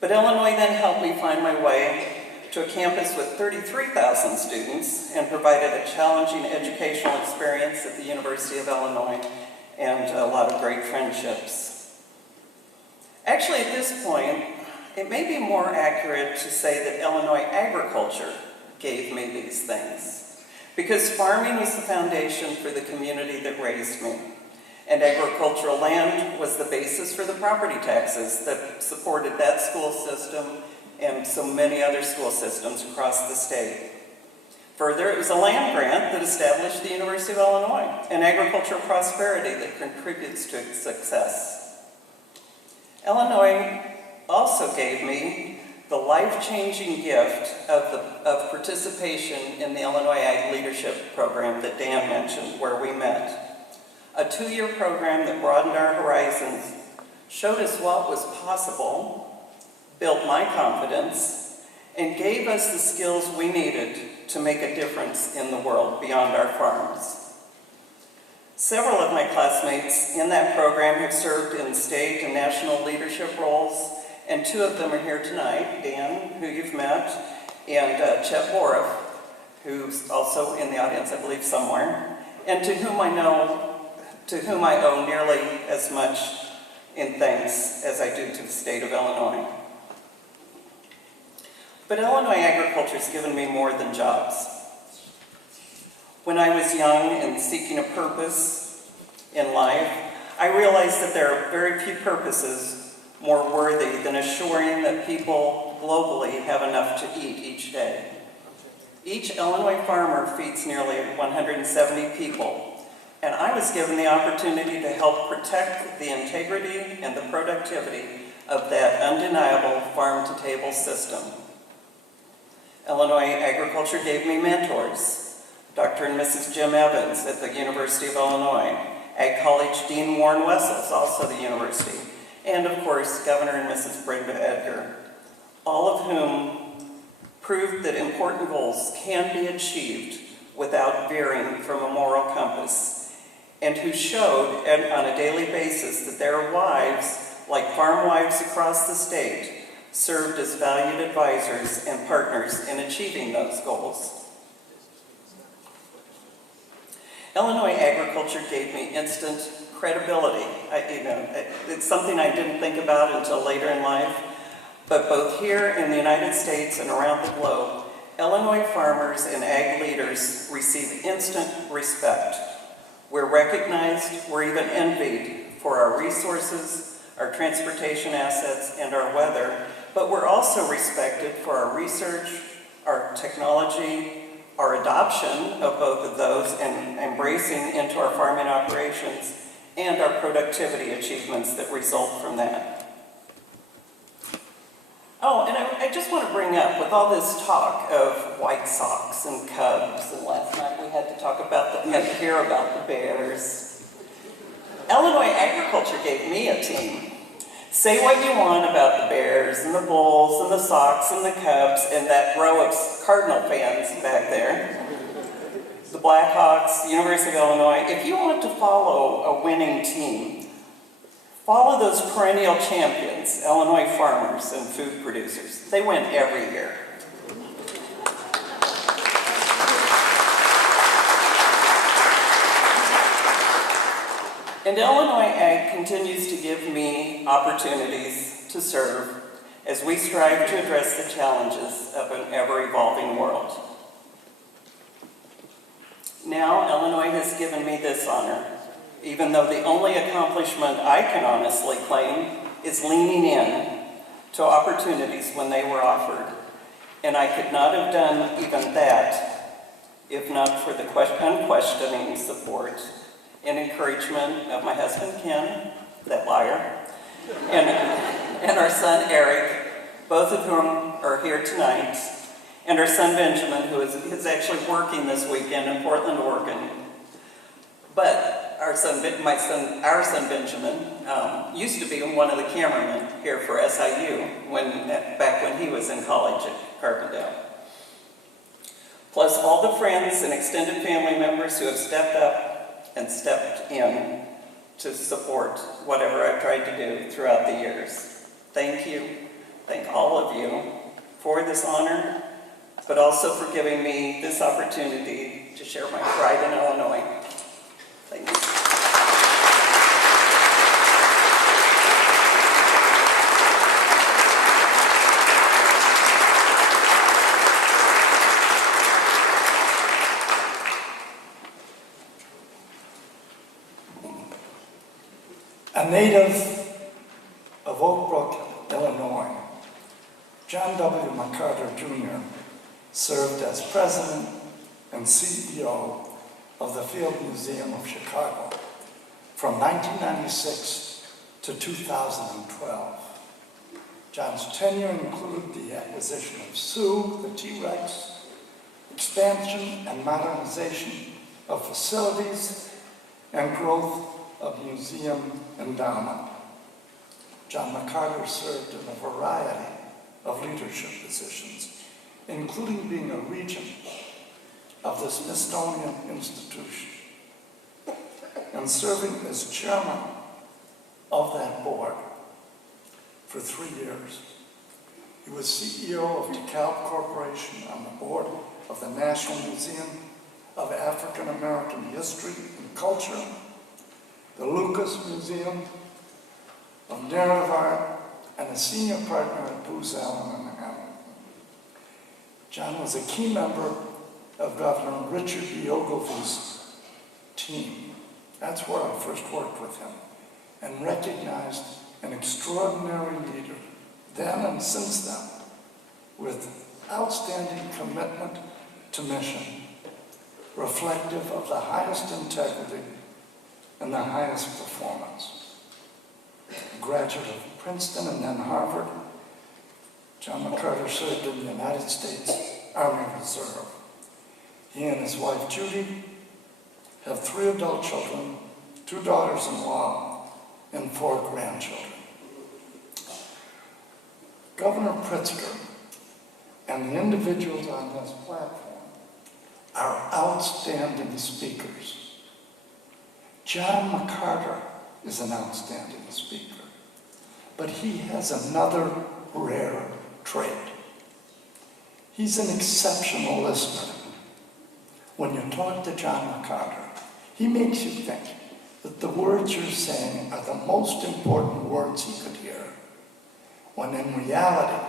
But Illinois then helped me find my way to a campus with 33,000 students and provided a challenging educational experience at the University of Illinois and a lot of great friendships. Actually, at this point, it may be more accurate to say that Illinois agriculture gave me these things, because farming was the foundation for the community that raised me, and agricultural land was the basis for the property taxes that supported that school system and so many other school systems across the state. Further, it was a land grant that established the University of Illinois, an agricultural prosperity that contributes to its success. Illinois also gave me the life-changing gift of participation in the Illinois Ag Leadership Program that Dan mentioned, where we met. A 2-year program that broadened our horizons, showed us what was possible, built my confidence, and gave us the skills we needed to make a difference in the world beyond our farms. Several of my classmates in that program have served in state and national leadership roles, and 2 of them are here tonight, Dan, who you've met, and Chet Boroff, who's also in the audience, I believe, somewhere, and to whom I owe nearly as much in thanks as I do to the state of Illinois. But Illinois agriculture has given me more than jobs. When I was young and seeking a purpose in life, I realized that there are very few purposes more worthy than assuring that people globally have enough to eat each day. Each Illinois farmer feeds nearly 170 people, and I was given the opportunity to help protect the integrity and the productivity of that undeniable farm-to-table system. Illinois agriculture gave me mentors, Dr. and Mrs. Jim Evans at the University of Illinois, Ag College Dean Warren Wessels, also the university, and of course, Governor and Mrs. Brenda Edgar, all of whom proved that important goals can be achieved without veering from a moral compass, and who showed on a daily basis that their wives, like farm wives across the state, served as valued advisors and partners in achieving those goals. Illinois agriculture gave me instant credibility. It's something I didn't think about until later in life, but both here in the United States and around the globe, Illinois farmers and ag leaders receive instant respect. We're recognized, we're even envied for our resources, our transportation assets, and our weather, but we're also respected for our research, our technology, our adoption of both of those and embracing into our farming operations, and our productivity achievements that result from that. Oh, and I just want to bring up, with all this talk of White Sox and Cubs, and last night we had to hear about the Bears. Illinois agriculture gave me a team. Say what you want about the Bears and the Bulls and the Sox and the Cubs and that row of Cardinal fans back there, the Blackhawks, University of Illinois. If you want to follow a winning team, follow those perennial champions, Illinois farmers and food producers. They win every year. And Illinois Ag continues to give me opportunities to serve as we strive to address the challenges of an ever-evolving world. Now, Illinois has given me this honor, even though the only accomplishment I can honestly claim is leaning in to opportunities when they were offered. And I could not have done even that if not for the unquestioning support and encouragement of my husband, Ken, that liar, and our son, Eric, both of whom are here tonight, and our son, Benjamin, who is actually working this weekend in Portland, Oregon. But our son Benjamin, used to be one of the cameramen here for SIU back when he was in college at Carbondale. Plus all the friends and extended family members who have stepped up and stepped in to support whatever I've tried to do throughout the years. Thank you. Thank all of you for this honor, but also for giving me this opportunity to share my pride in Illinois. Thank you. A native of Oak Brook, Illinois, John W. McCarter Jr. served as president and CEO of the Field Museum of Chicago from 1996 to 2012. John's tenure included the acquisition of Sue, the T-Rex, expansion and modernization of facilities, and growth of museum endowment. John McCarter served in a variety of leadership positions, including being a regent of the Smithsonian Institution and serving as chairman of that board for 3 years. He was CEO of DeKalb Corporation on the board of the National Museum of African American History and Culture, the Lucas Museum of Narrative Art, and a senior partner at Booz Allen and Hamilton. John was a key member of Governor Richard B. Ogilvy's team. That's where I first worked with him, and recognized an extraordinary leader then and since then, with outstanding commitment to mission, reflective of the highest integrity and the highest performance. A graduate of Princeton and then Harvard, John McCarter served in the United States Army Reserve. He and his wife Judy have 3 adult children, 2 daughters-in-law, and 4 grandchildren. Governor Pritzker and the individuals on this platform are outstanding speakers. John McCarter is an outstanding speaker, but he has another rare trait. He's an exceptional listener. When you talk to John McCarter, he makes you think that the words you're saying are the most important words he could hear, when in reality,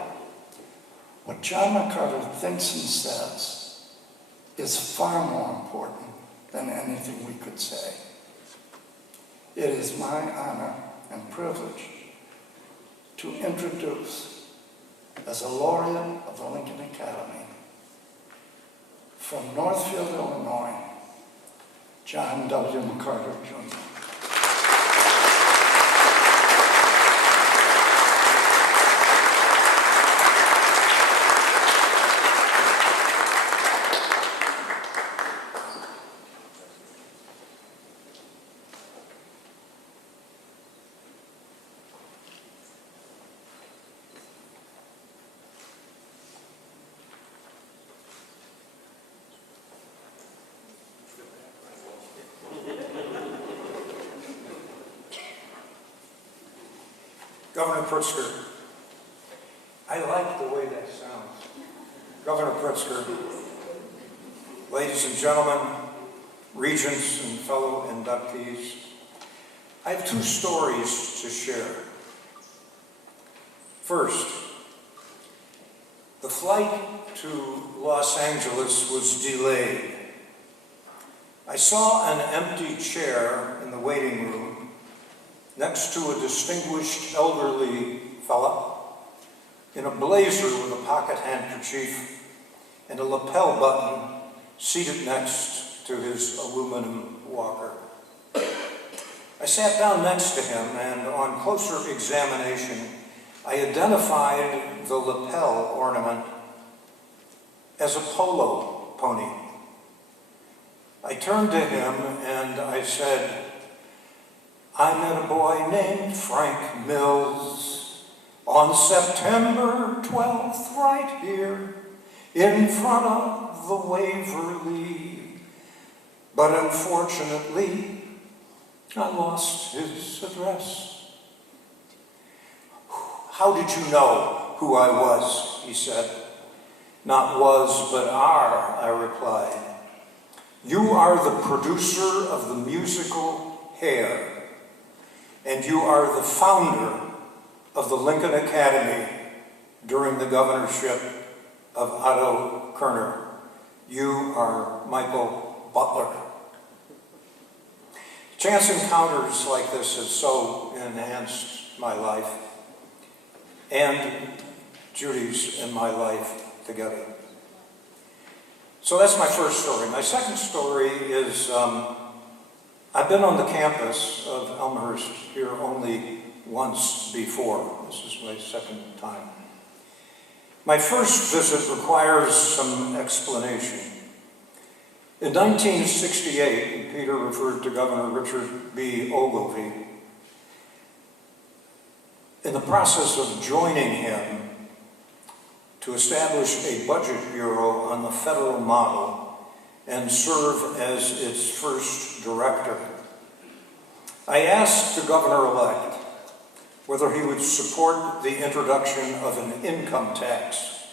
what John McCarter thinks and says is far more important than anything we could say. It is my honor and privilege to introduce, as a laureate of the Lincoln Academy, from Northfield, Illinois, John W. McCarter, Jr. Governor Pritzker, I like the way that sounds. Governor Pritzker, ladies and gentlemen, regents and fellow inductees, I have two stories to share. First, the flight to Los Angeles was delayed. I saw an empty chair in the waiting room next to a distinguished elderly fella in a blazer with a pocket handkerchief and a lapel button seated next to his aluminum walker. I sat down next to him, and on closer examination, I identified the lapel ornament as a polo pony. I turned to him and I said, "I met a boy named Frank Mills on September 12th right here in front of the Waverly. But unfortunately, I lost his address." "How did you know who I was?" he said. "Not was, but are," I replied. "You are the producer of the musical Hair, and you are the founder of the Lincoln Academy during the governorship of Otto Kerner. You are Michael Butler." Chance encounters like this have so enhanced my life and Judy's and my life together. So that's my first story. My second story is I've been on the campus of Elmhurst here only once before. This is my second time. My first visit requires some explanation. In 1968, Peter referred to Governor Richard B. Ogilvie. In the process of joining him to establish a budget bureau on the federal model and serve as its first director, I asked the governor-elect whether he would support the introduction of an income tax,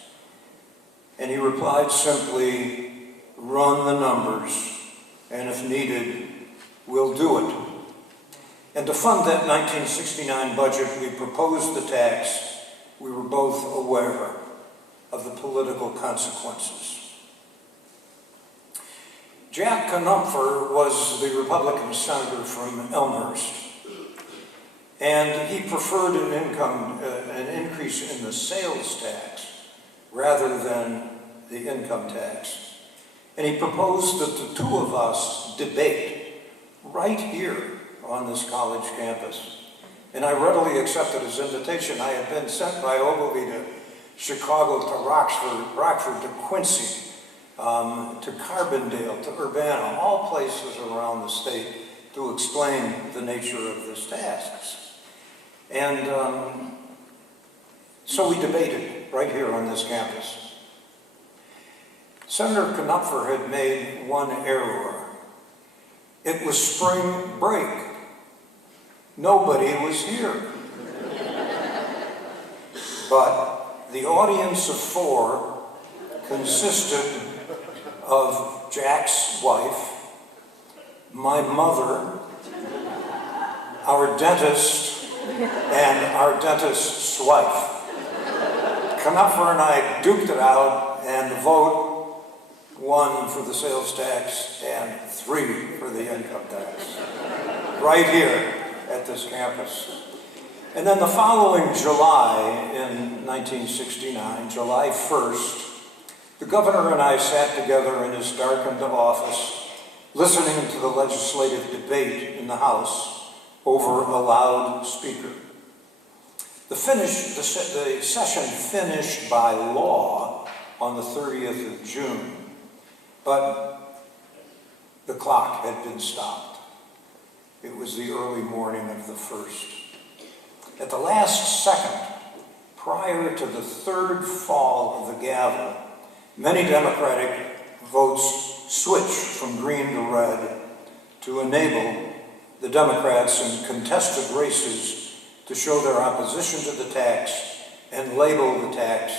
and he replied simply, "Run the numbers, and if needed, we'll do it." And to fund that 1969 budget, we proposed the tax. We were both aware of the political consequences. Jack Knopfer was the Republican senator from Elmhurst, and he preferred an increase in the sales tax rather than the income tax. And he proposed that the two of us debate right here on this college campus. And I readily accepted his invitation. I had been sent by Ogilvie to Chicago, to Rockford, to Quincy, to Carbondale, to Urbana, all places around the state to explain the nature of this task. And so we debated right here on this campus. Senator Knopfer had made one error. It was spring break. Nobody was here. But the audience of 4 consisted of Jack's wife, my mother, our dentist, and our dentist's wife. Knopfer and I duked it out, and the vote 1 for the sales tax and 3 for the income tax, right here at this campus. And then the following July, in 1969, July 1st, the governor and I sat together in his darkened office, listening to the legislative debate in the House over a loudspeaker. The session finished by law on the 30th of June, but the clock had been stopped. It was the early morning of the 1st. At the last second, prior to the 3rd fall of the gavel, many Democratic votes switched from green to red to enable the Democrats in contested races to show their opposition to the tax and label the tax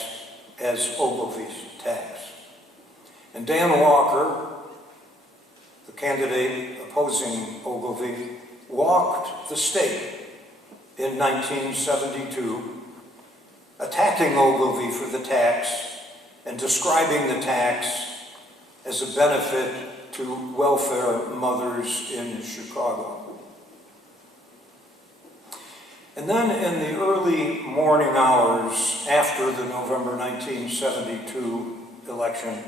as Ogilvy's tax. And Dan Walker, the candidate opposing Ogilvy, walked the state in 1972, attacking Ogilvy for the tax and describing the tax as a benefit to welfare mothers in Chicago. And then in the early morning hours after the November 1972 election,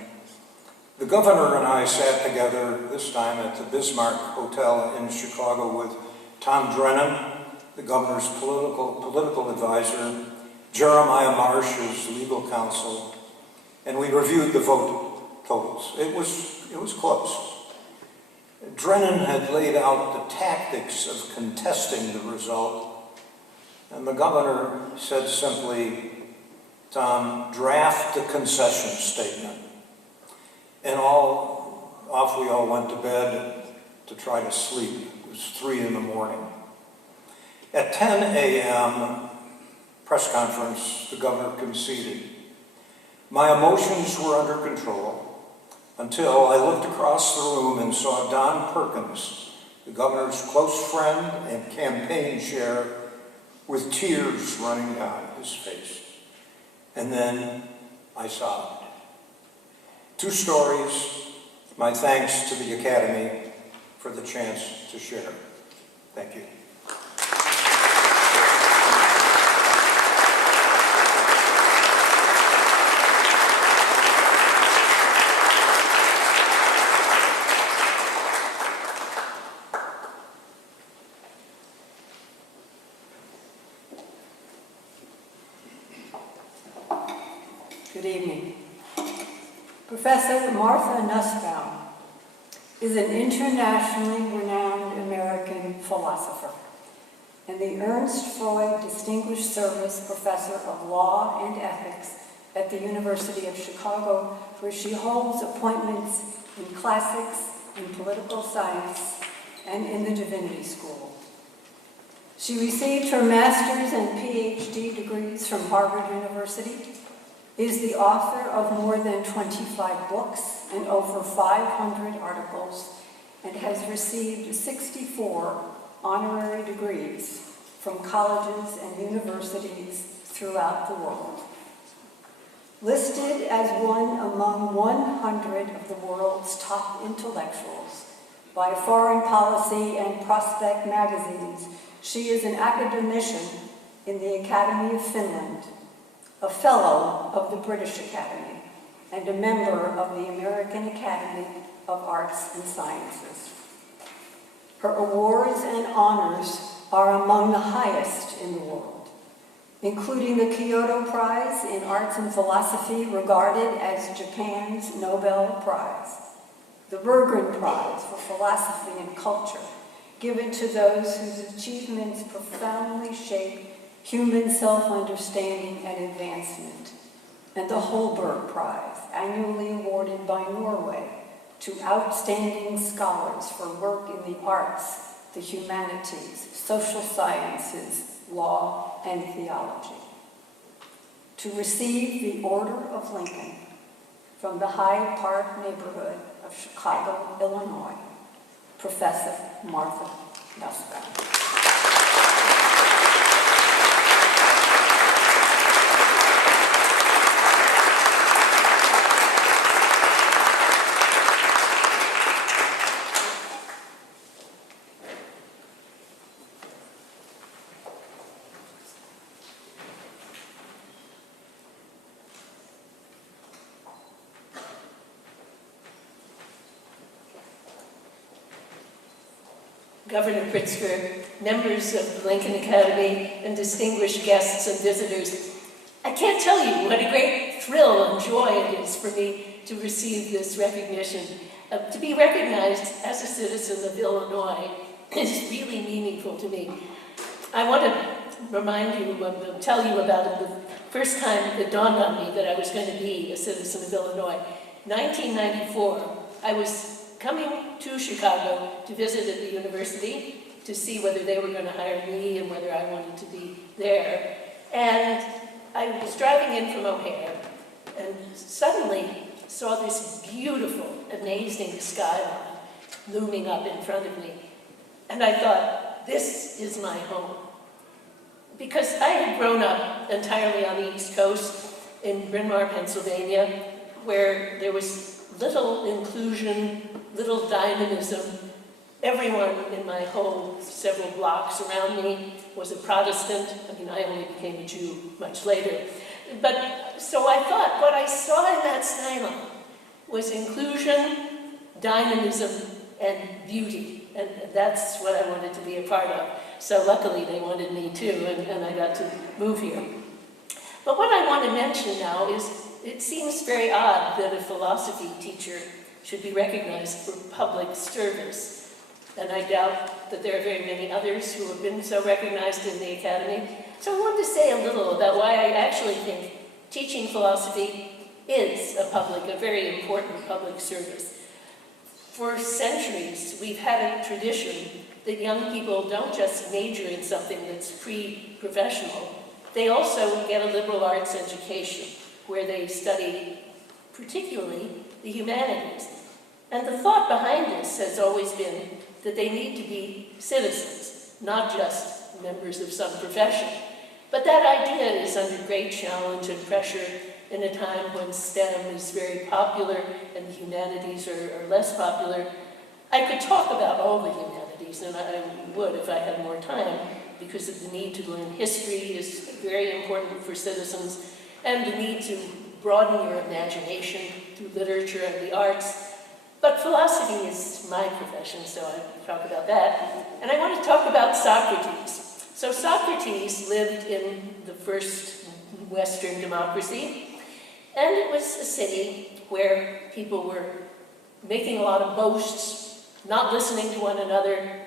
the governor and I sat together, this time at the Bismarck Hotel in Chicago, with Tom Drennan, the governor's political advisor, Jeremiah Marsh, his legal counsel, and we reviewed the vote totals. It was close. Drennan had laid out the tactics of contesting the result, and the governor said simply, Tom, draft the concession statement. And off we all went to bed to try to sleep. It was 3 in the morning. At 10 a.m., press conference, the governor conceded. My emotions were under control until I looked across the room and saw Don Perkins, the governor's close friend and campaign chair, with tears running down his face. And then I sobbed. 2 stories, my thanks to the Academy for the chance to share. Thank you. Good evening. Professor Martha Nussbaum is an internationally renowned American philosopher and the Ernst Freud Distinguished Service Professor of Law and Ethics at the University of Chicago, where she holds appointments in classics, in political science, and in the Divinity School. She received her master's and PhD degrees from Harvard University, is the author of more than 25 books and over 500 articles, and has received 64 honorary degrees from colleges and universities throughout the world. Listed as one among 100 of the world's top intellectuals by Foreign Policy and Prospect magazines, she is an academician in the Academy of Finland, a fellow of the British Academy, and a member of the American Academy of Arts and Sciences. Her awards and honors are among the highest in the world, including the Kyoto Prize in Arts and Philosophy, regarded as Japan's Nobel Prize, the Berggruen Prize for Philosophy and Culture, given to those whose achievements profoundly shape human self-understanding and advancement, and the Holberg Prize, annually awarded by Norway to outstanding scholars for work in the arts, the humanities, social sciences, law, and theology. To receive the Order of Lincoln from the Hyde Park neighborhood of Chicago, Illinois, Professor Martha Nussbaum. Governor Pritzker, members of the Lincoln Academy, and distinguished guests and visitors, I can't tell you what a great thrill and joy it is for me to receive this recognition. To be recognized as a citizen of Illinois is really meaningful to me. I want to tell you about it the first time it dawned on me that I was going to be a citizen of Illinois. 1994, I was coming to Chicago to visit at the university to see whether they were going to hire me and whether I wanted to be there. And I was driving in from O'Hare and suddenly saw this beautiful, amazing skyline looming up in front of me. And I thought, this is my home. Because I had grown up entirely on the East Coast in Bryn Mawr, Pennsylvania, where there was little inclusion, little dynamism. Everyone in my whole several blocks around me was a Protestant. I mean, I only became a Jew much later. But so I thought what I saw in that skyline was inclusion, dynamism, and beauty. And that's what I wanted to be a part of. So luckily they wanted me too, and I got to move here. But what I want to mention now is, it seems very odd that a philosophy teacher should be recognized for public service. And I doubt that there are very many others who have been so recognized in the academy. So I wanted to say a little about why I actually think teaching philosophy is a very important public service. For centuries, we've had a tradition that young people don't just major in something that's pre-professional, they also get a liberal arts education where they study particularly the humanities. And the thought behind this has always been that they need to be citizens, not just members of some profession. But that idea is under great challenge and pressure in a time when STEM is very popular and the humanities are less popular. I could talk about all the humanities, and I would if I had more time, because of the need to learn history is very important for citizens, and the need to broaden your imagination through literature and the arts. But philosophy is my profession, so I talk about that. And I want to talk about Socrates. So Socrates lived in the first Western democracy, and it was a city where people were making a lot of boasts, not listening to one another,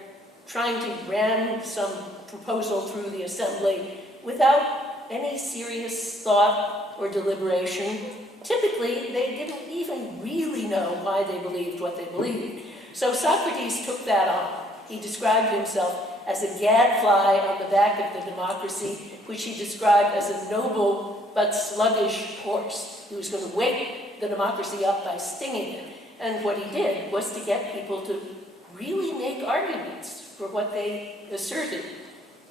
trying to ram some proposal through the assembly without any serious thought or deliberation. Typically, they didn't even really know why they believed what they believed. So Socrates took that on. He described himself as a gadfly on the back of the democracy, which he described as a noble but sluggish horse. He was going to wake the democracy up by stinging it. And what he did was to get people to really make arguments for what they asserted.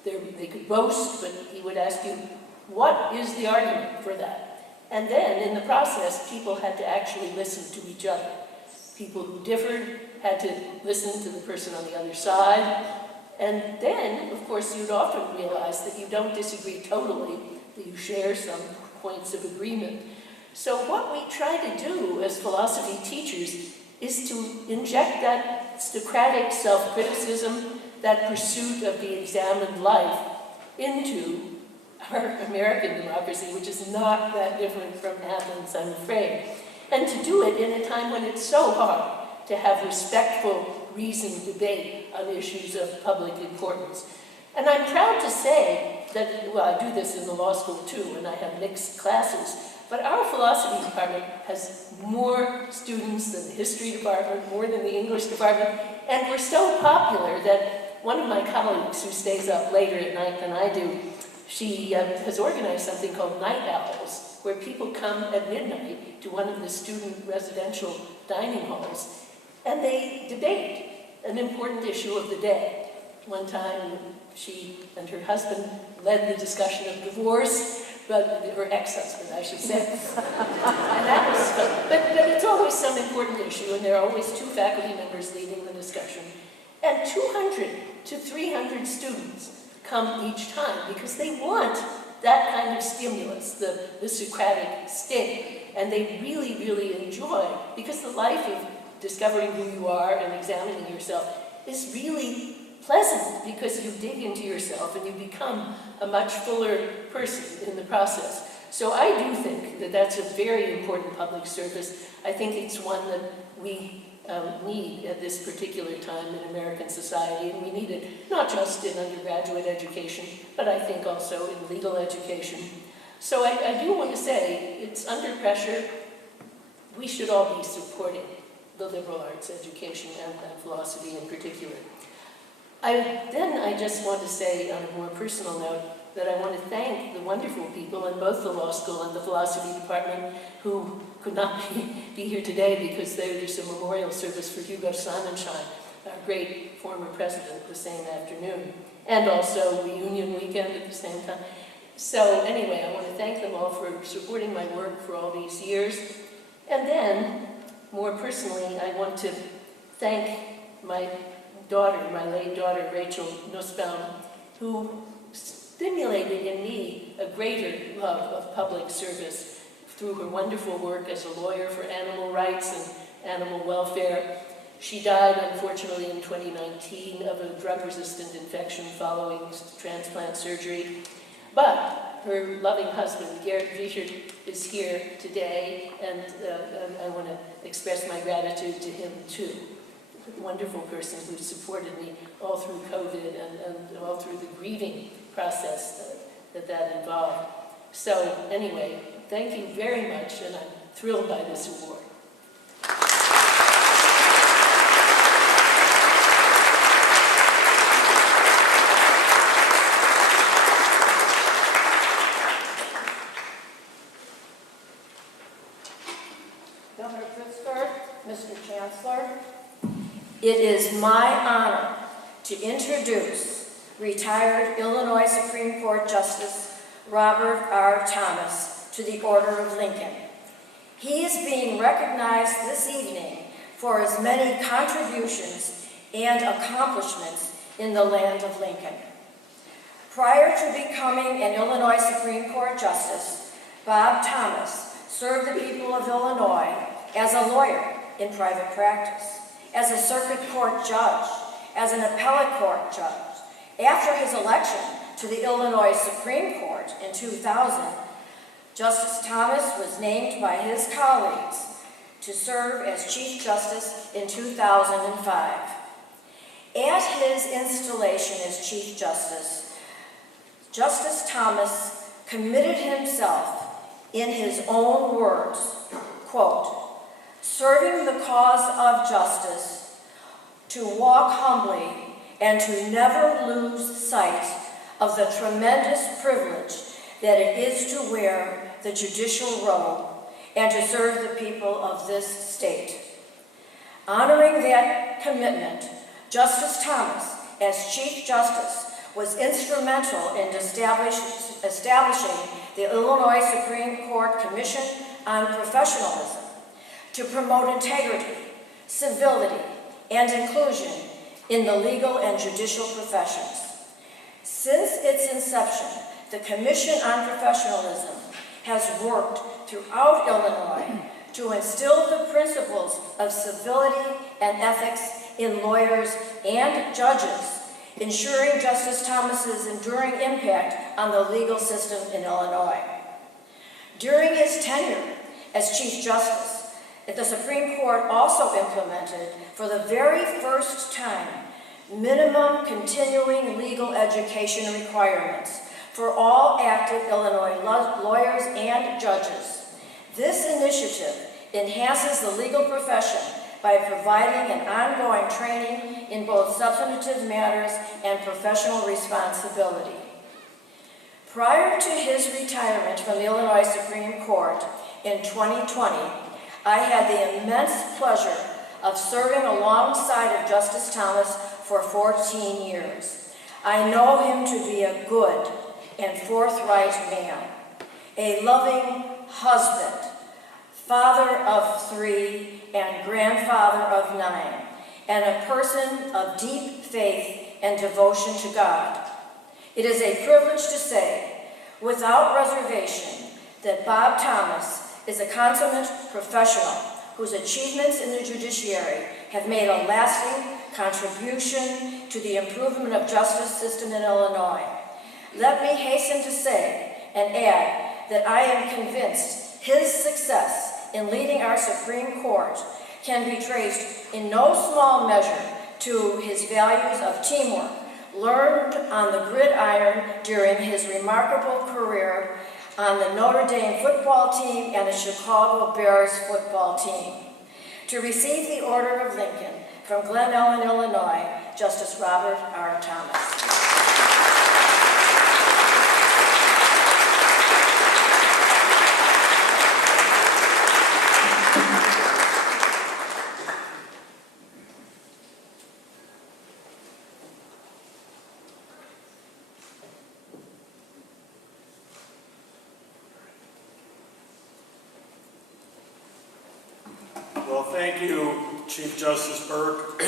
They could boast, but he would ask you, what is the argument for that? And then, in the process, people had to actually listen to each other. People who differed had to listen to the person on the other side. And then, of course, you'd often realize that you don't disagree totally, that you share some points of agreement. So what we try to do as philosophy teachers is to inject that Socratic self-criticism, that pursuit of the examined life, into our American democracy, which is not that different from Athens, I'm afraid. And to do it in a time when it's so hard to have respectful, reasoned debate on issues of public importance. And I'm proud to say that, well, I do this in the law school too, and I have mixed classes, But our philosophy department has more students than the history department, more than the English department, and we're so popular that one of my colleagues who stays up later at night than I do, she has organized something called Night Owls, where people come at midnight to one of the student residential dining halls, and they debate an important issue of the day. One time, she and her husband led the discussion of divorce, but her ex-husband, I should say. And that was fun. But it's always some important issue, and there are always two faculty members leading the discussion. And 200 to 300 students come each time because they want that kind of stimulus, the Socratic sting. And they really, really enjoy, because the life of discovering who you are and examining yourself is really pleasant, because you dig into yourself and you become a much fuller person in the process. So I do think that that's a very important public service. I think it's one that we need at this particular time in American society, and we need it not just in undergraduate education, but I think also in legal education. So I do want to say, it's under pressure. We should all be supporting the liberal arts education and philosophy in particular. I just want to say on a more personal note that I want to thank the wonderful people in both the law school and the philosophy department who could not be here today because there's a memorial service for Hugo Sonnenschein, our great former president, the same afternoon, and also reunion weekend at the same time. So anyway, I want to thank them all for supporting my work for all these years. And then, more personally, I want to thank my daughter, my late daughter, Rachel Nussbaum, who stimulated in me a greater love of public service through her wonderful work as a lawyer for animal rights and animal welfare. She died, unfortunately, in 2019 of a drug-resistant infection following transplant surgery. But her loving husband, Gerd Wiechert, is here today, and I want to express my gratitude to him, too. A wonderful person who supported me all through COVID and all through the grieving process that involved. So anyway, thank you very much, and I'm thrilled by this award. Governor Pritzker, Mr. Chancellor, it is my honor to introduce retired Illinois Supreme Court Justice Robert R. Thomas to the Order of Lincoln. He is being recognized this evening for his many contributions and accomplishments in the land of Lincoln. Prior to becoming an Illinois Supreme Court Justice, Bob Thomas served the people of Illinois as a lawyer in private practice, as a circuit court judge, as an appellate court judge. After his election to the Illinois Supreme Court in 2000, Justice Thomas was named by his colleagues to serve as Chief Justice in 2005. At his installation as Chief Justice, Justice Thomas committed himself in his own words, quote, serving the cause of justice, to walk humbly and to never lose sight of the tremendous privilege that it is to wear the judicial robe and to serve the people of this state. Honoring that commitment, Justice Thomas, as Chief Justice, was instrumental in establishing the Illinois Supreme Court Commission on Professionalism to promote integrity, civility, and inclusion in the legal and judicial professions. Since its inception, the Commission on Professionalism has worked throughout Illinois to instill the principles of civility and ethics in lawyers and judges, ensuring Justice Thomas's enduring impact on the legal system in Illinois. During his tenure as Chief Justice, the Supreme Court also implemented, for the very first time, minimum continuing legal education requirements for all active Illinois lawyers and judges, This initiative enhances the legal profession by providing an ongoing training in both substantive matters and professional responsibility. Prior to his retirement from the Illinois Supreme Court in 2020, I had the immense pleasure of serving alongside of Justice Thomas for 14 years. I know him to be a good and forthright man, a loving husband, father of 3 and grandfather of 9, and a person of deep faith and devotion to God. It is a privilege to say, without reservation, that Bob Thomas is a consummate professional whose achievements in the judiciary have made a lasting contribution to the improvement of justice system in Illinois. Let me hasten to say and add that I am convinced his success in leading our Supreme Court can be traced in no small measure to his values of teamwork, learned on the gridiron during his remarkable career on the Notre Dame football team and the Chicago Bears football team. To receive the Order of Lincoln from Glen Ellen, Illinois, Justice Robert R. Thomas. Well, thank you, Chief Justice Burke.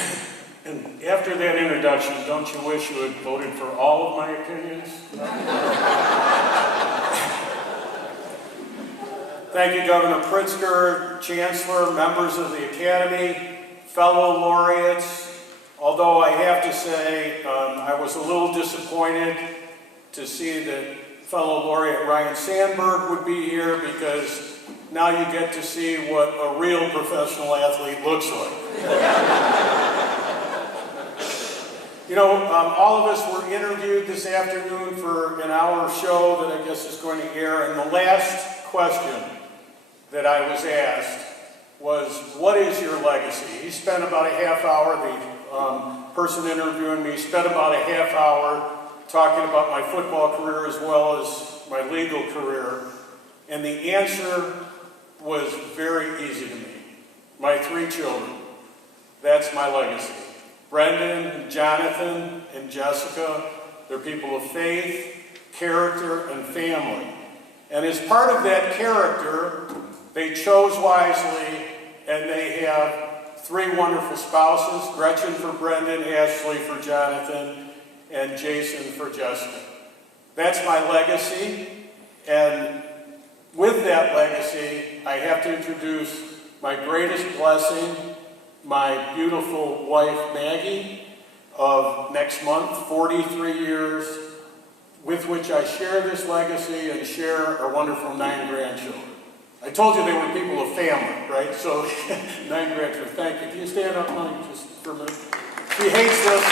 And after that introduction, don't you wish you had voted for all of my opinions? Thank you, Governor Pritzker, Chancellor, members of the Academy, fellow laureates. Although I have to say, I was a little disappointed to see that fellow laureate Ryan Sandberg would be here, because now you get to see what a real professional athlete looks like. You know, all of us were interviewed this afternoon for an hour show that I guess is going to air, and the last question that I was asked was, what is your legacy? He spent about a half hour, the person interviewing me spent about a half hour talking about my football career as well as my legal career, and the answer was very easy to me. My 3 children. That's my legacy. Brendan, Jonathan, and Jessica, they're people of faith, character, and family. And as part of that character, they chose wisely, and they have 3 wonderful spouses, Gretchen for Brendan, Ashley for Jonathan, and Jason for Jessica. That's my legacy, and with that legacy, I have to introduce my greatest blessing, my beautiful wife, Maggie, of next month, 43 years, with which I share this legacy and share our wonderful 9 grandchildren. I told you they were people of family, right? So 9 grandchildren. Thank you. Can you stand up, Mike, just for a minute? She hates this.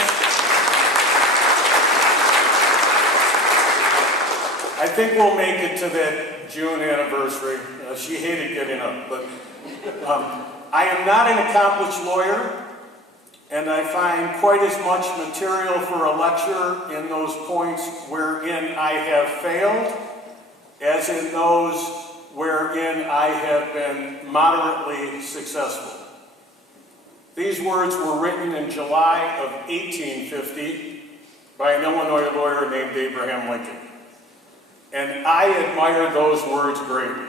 I think we'll make it to that June anniversary. She hated getting up, but I am not an accomplished lawyer, and I find quite as much material for a lecture in those points wherein I have failed as in those wherein I have been moderately successful. These words were written in July of 1850 by an Illinois lawyer named Abraham Lincoln. And I admire those words greatly,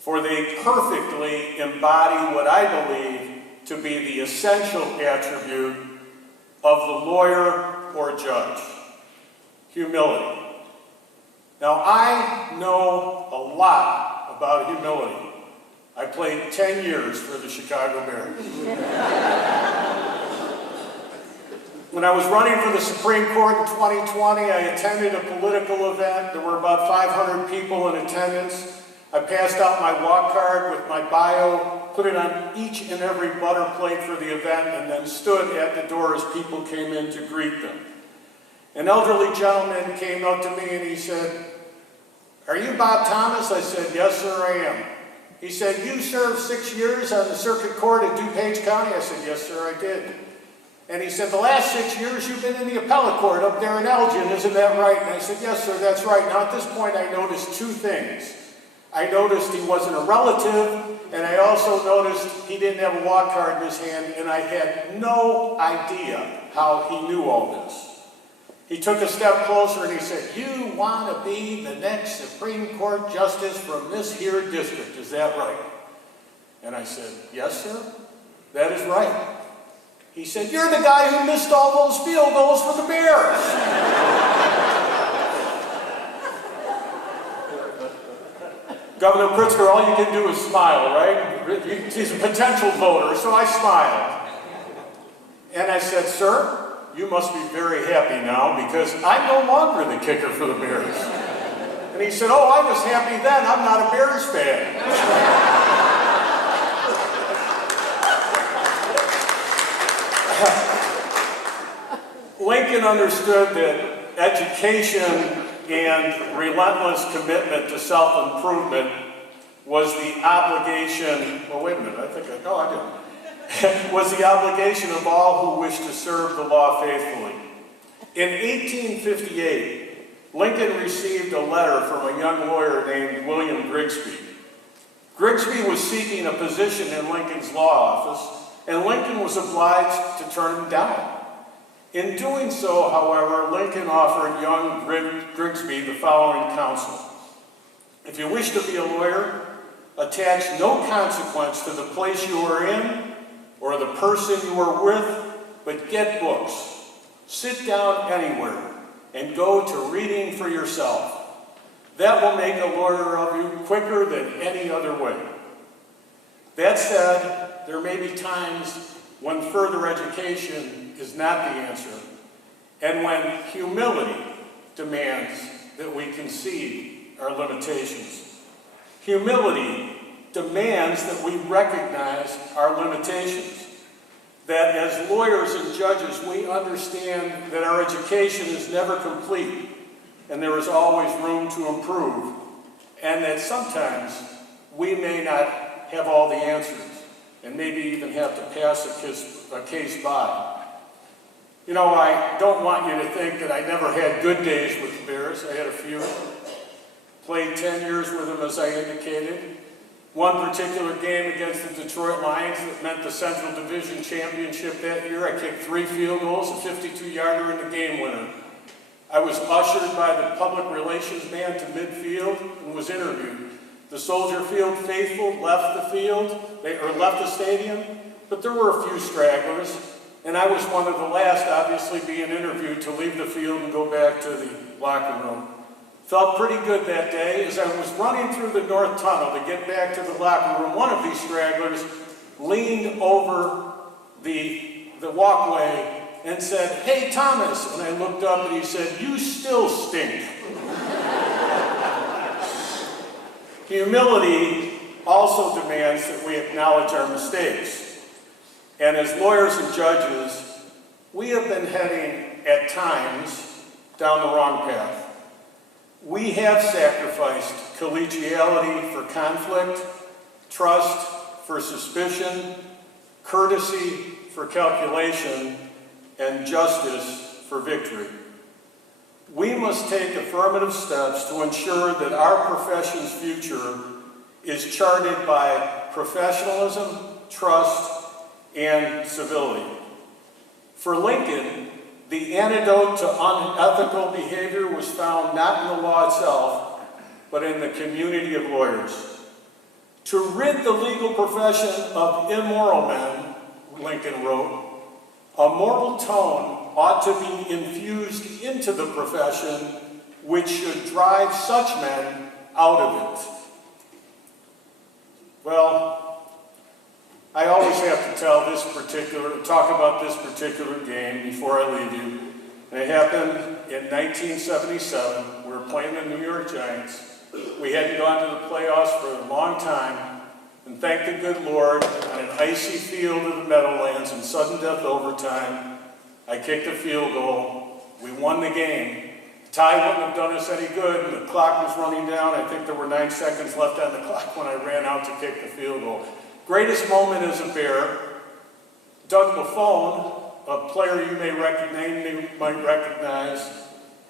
for they perfectly embody what I believe to be the essential attribute of the lawyer or judge: humility. Now, I know a lot about humility. I played 10 years for the Chicago Bears. When I was running for the Supreme Court in 2020, I attended a political event. There were about 500 people in attendance. I passed out my walk card with my bio, put it on each and every butter plate for the event, and then stood at the door as people came in to greet them. An elderly gentleman came up to me and he said, "Are you Bob Thomas?" I said, "Yes, sir, I am." He said, "You served 6 years on the circuit court at DuPage County?" I said, "Yes, sir, I did." And he said, "The last 6 years you've been in the appellate court up there in Elgin, isn't that right?" And I said, "Yes, sir, that's right." Now at this point I noticed two things. I noticed he wasn't a relative, and I also noticed he didn't have a walk card in his hand, and I had no idea how he knew all this. He took a step closer and he said, "You want to be the next Supreme Court Justice from this here district, is that right?" And I said, "Yes, sir, that is right." He said, "You're the guy who missed all those field goals for the Bears." Governor Pritzker, all you can do is smile, right? He's a potential voter, so I smiled. And I said, "Sir, you must be very happy now because I'm no longer the kicker for the Bears." And he said, "Oh, I was happy then. I'm not a Bears fan." Lincoln understood that education and relentless commitment to self-improvement was the obligation, well, wait a minute, I didn't. Was the obligation of all who wished to serve the law faithfully. In 1858, Lincoln received a letter from a young lawyer named William Grigsby. Grigsby was seeking a position in Lincoln's law office, and Lincoln was obliged to turn him down. In doing so, however, Lincoln offered young Grigsby the following counsel: "If you wish to be a lawyer, attach no consequence to the place you are in or the person you are with, but get books. Sit down anywhere and go to reading for yourself. That will make a lawyer of you quicker than any other way." That said, there may be times when further education is not the answer, and when humility demands that we concede our limitations. Humility demands that we recognize our limitations, that as lawyers and judges we understand that our education is never complete and there is always room to improve, and that sometimes we may not have all the answers and maybe even have to pass a case by. You know, I don't want you to think that I never had good days with the Bears. I had a few. Played 10 years with them, as I indicated. One particular game against the Detroit Lions that meant the Central Division Championship that year, I kicked 3 field goals, a 52-yarder, and the game winner. I was ushered by the public relations man to midfield and was interviewed. The Soldier Field faithful left the left the stadium, but there were a few stragglers, and I was one of the last, obviously, being interviewed to leave the field and go back to the locker room. Felt pretty good that day. As I was running through the north tunnel to get back to the locker room, one of these stragglers leaned over the walkway and said, "Hey, Thomas," and I looked up and he said, "You still stink." Humility also demands that we acknowledge our mistakes. And as lawyers and judges, we have been heading, at times, down the wrong path. We have sacrificed collegiality for conflict, trust for suspicion, courtesy for calculation, and justice for victory. We must take affirmative steps to ensure that our profession's future is charted by professionalism, trust, and civility. For Lincoln, the antidote to unethical behavior was found not in the law itself, but in the community of lawyers. To rid the legal profession of immoral men, Lincoln wrote, a moral tone ought to be infused into the profession, which should drive such men out of it. Well, I always have to talk about this particular game before I leave you. And it happened in 1977. We were playing the New York Giants. We hadn't gone to the playoffs for a long time. And thank the good Lord, on an icy field of the Meadowlands in sudden death overtime, I kicked a field goal. We won the game The tie wouldn't have done us any good, and the clock was running down. I think there were 9 seconds left on the clock when I ran out to kick the field goal. Greatest moment as a Bear, Doug Buffone, a player you may recognize,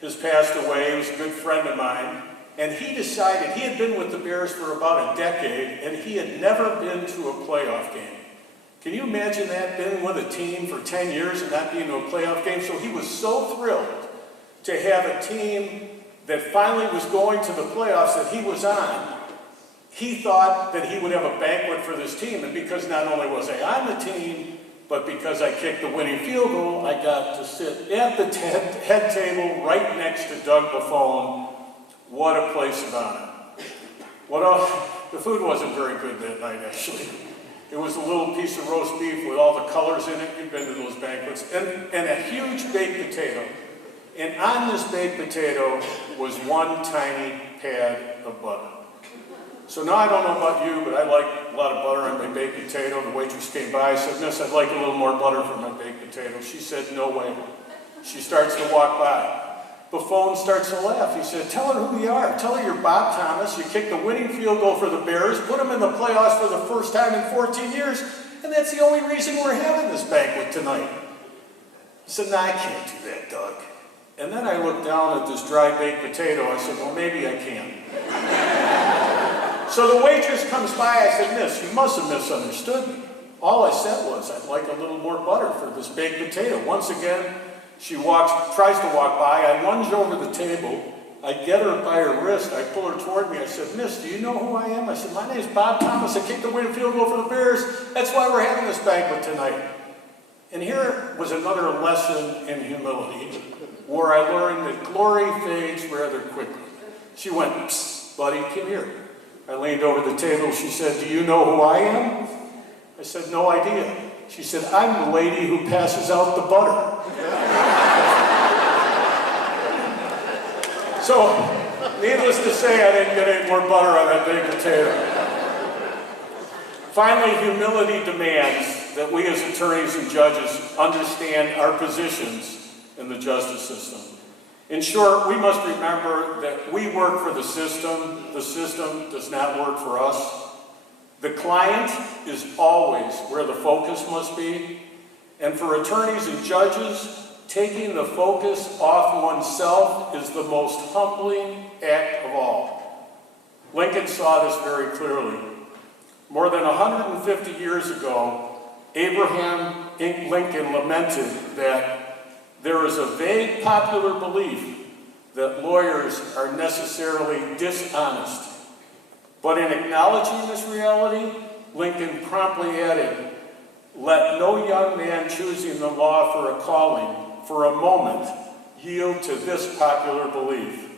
has passed away. He was a good friend of mine. And he decided, he had been with the Bears for about a decade, and he had never been to a playoff game. Can you imagine that, been with a team for 10 years and not being to a playoff game? So he was so thrilled to have a team that finally was going to the playoffs that he was on. He thought that he would have a banquet for this team, and because not only was I on the team, but because I kicked the winning field goal, I got to sit at the head table right next to Doug Buffone. What a place of honor. The food wasn't very good that night, actually. It was a little piece of roast beef with all the colors in it. You've been to those banquets. And a huge baked potato. And on this baked potato was one tiny pad of butter. So now I don't know about you, but I like a lot of butter on my baked potato. The waitress came by, said, "Miss, I'd like a little more butter for my baked potato." She said, "No way." She starts to walk by. Buffone starts to laugh. He said, "Tell her who you are. Tell her you're Bob Thomas. You kicked the winning field goal for the Bears, put them in the playoffs for the first time in 14 years, and that's the only reason we're having this banquet tonight." He said, "No, I can't do that, Doug." And then I looked down at this dry baked potato. I said, "Well, maybe I can." So the waitress comes by. I said, "Miss, you must have misunderstood me. All I said was I'd like a little more butter for this baked potato." Once again, she tries to walk by. I lunge over the table. I get her by her wrist. I pull her toward me. I said, "Miss, do you know who I am?" I said, "My name's Bob Thomas. I kicked the winning field goal for the Bears. That's why we're having this banquet tonight." And here was another lesson in humility, where I learned that glory fades rather quickly. She went, "Psst, buddy, come here." I leaned over the table. She said, "Do you know who I am?" I said, "No idea." She said, "I'm the lady who passes out the butter." So, needless to say, I didn't get any more butter on that baked potato. Finally, humility demands that we as attorneys and judges understand our positions in the justice system. In short, we must remember that we work for the system does not work for us. The client is always where the focus must be, and for attorneys and judges, taking the focus off oneself is the most humbling act of all. Lincoln saw this very clearly. More than 150 years ago, Abraham Lincoln lamented that there is a vague popular belief that lawyers are necessarily dishonest. But in acknowledging this reality, Lincoln promptly added, "Let no young man choosing the law for a calling, for a moment, yield to this popular belief.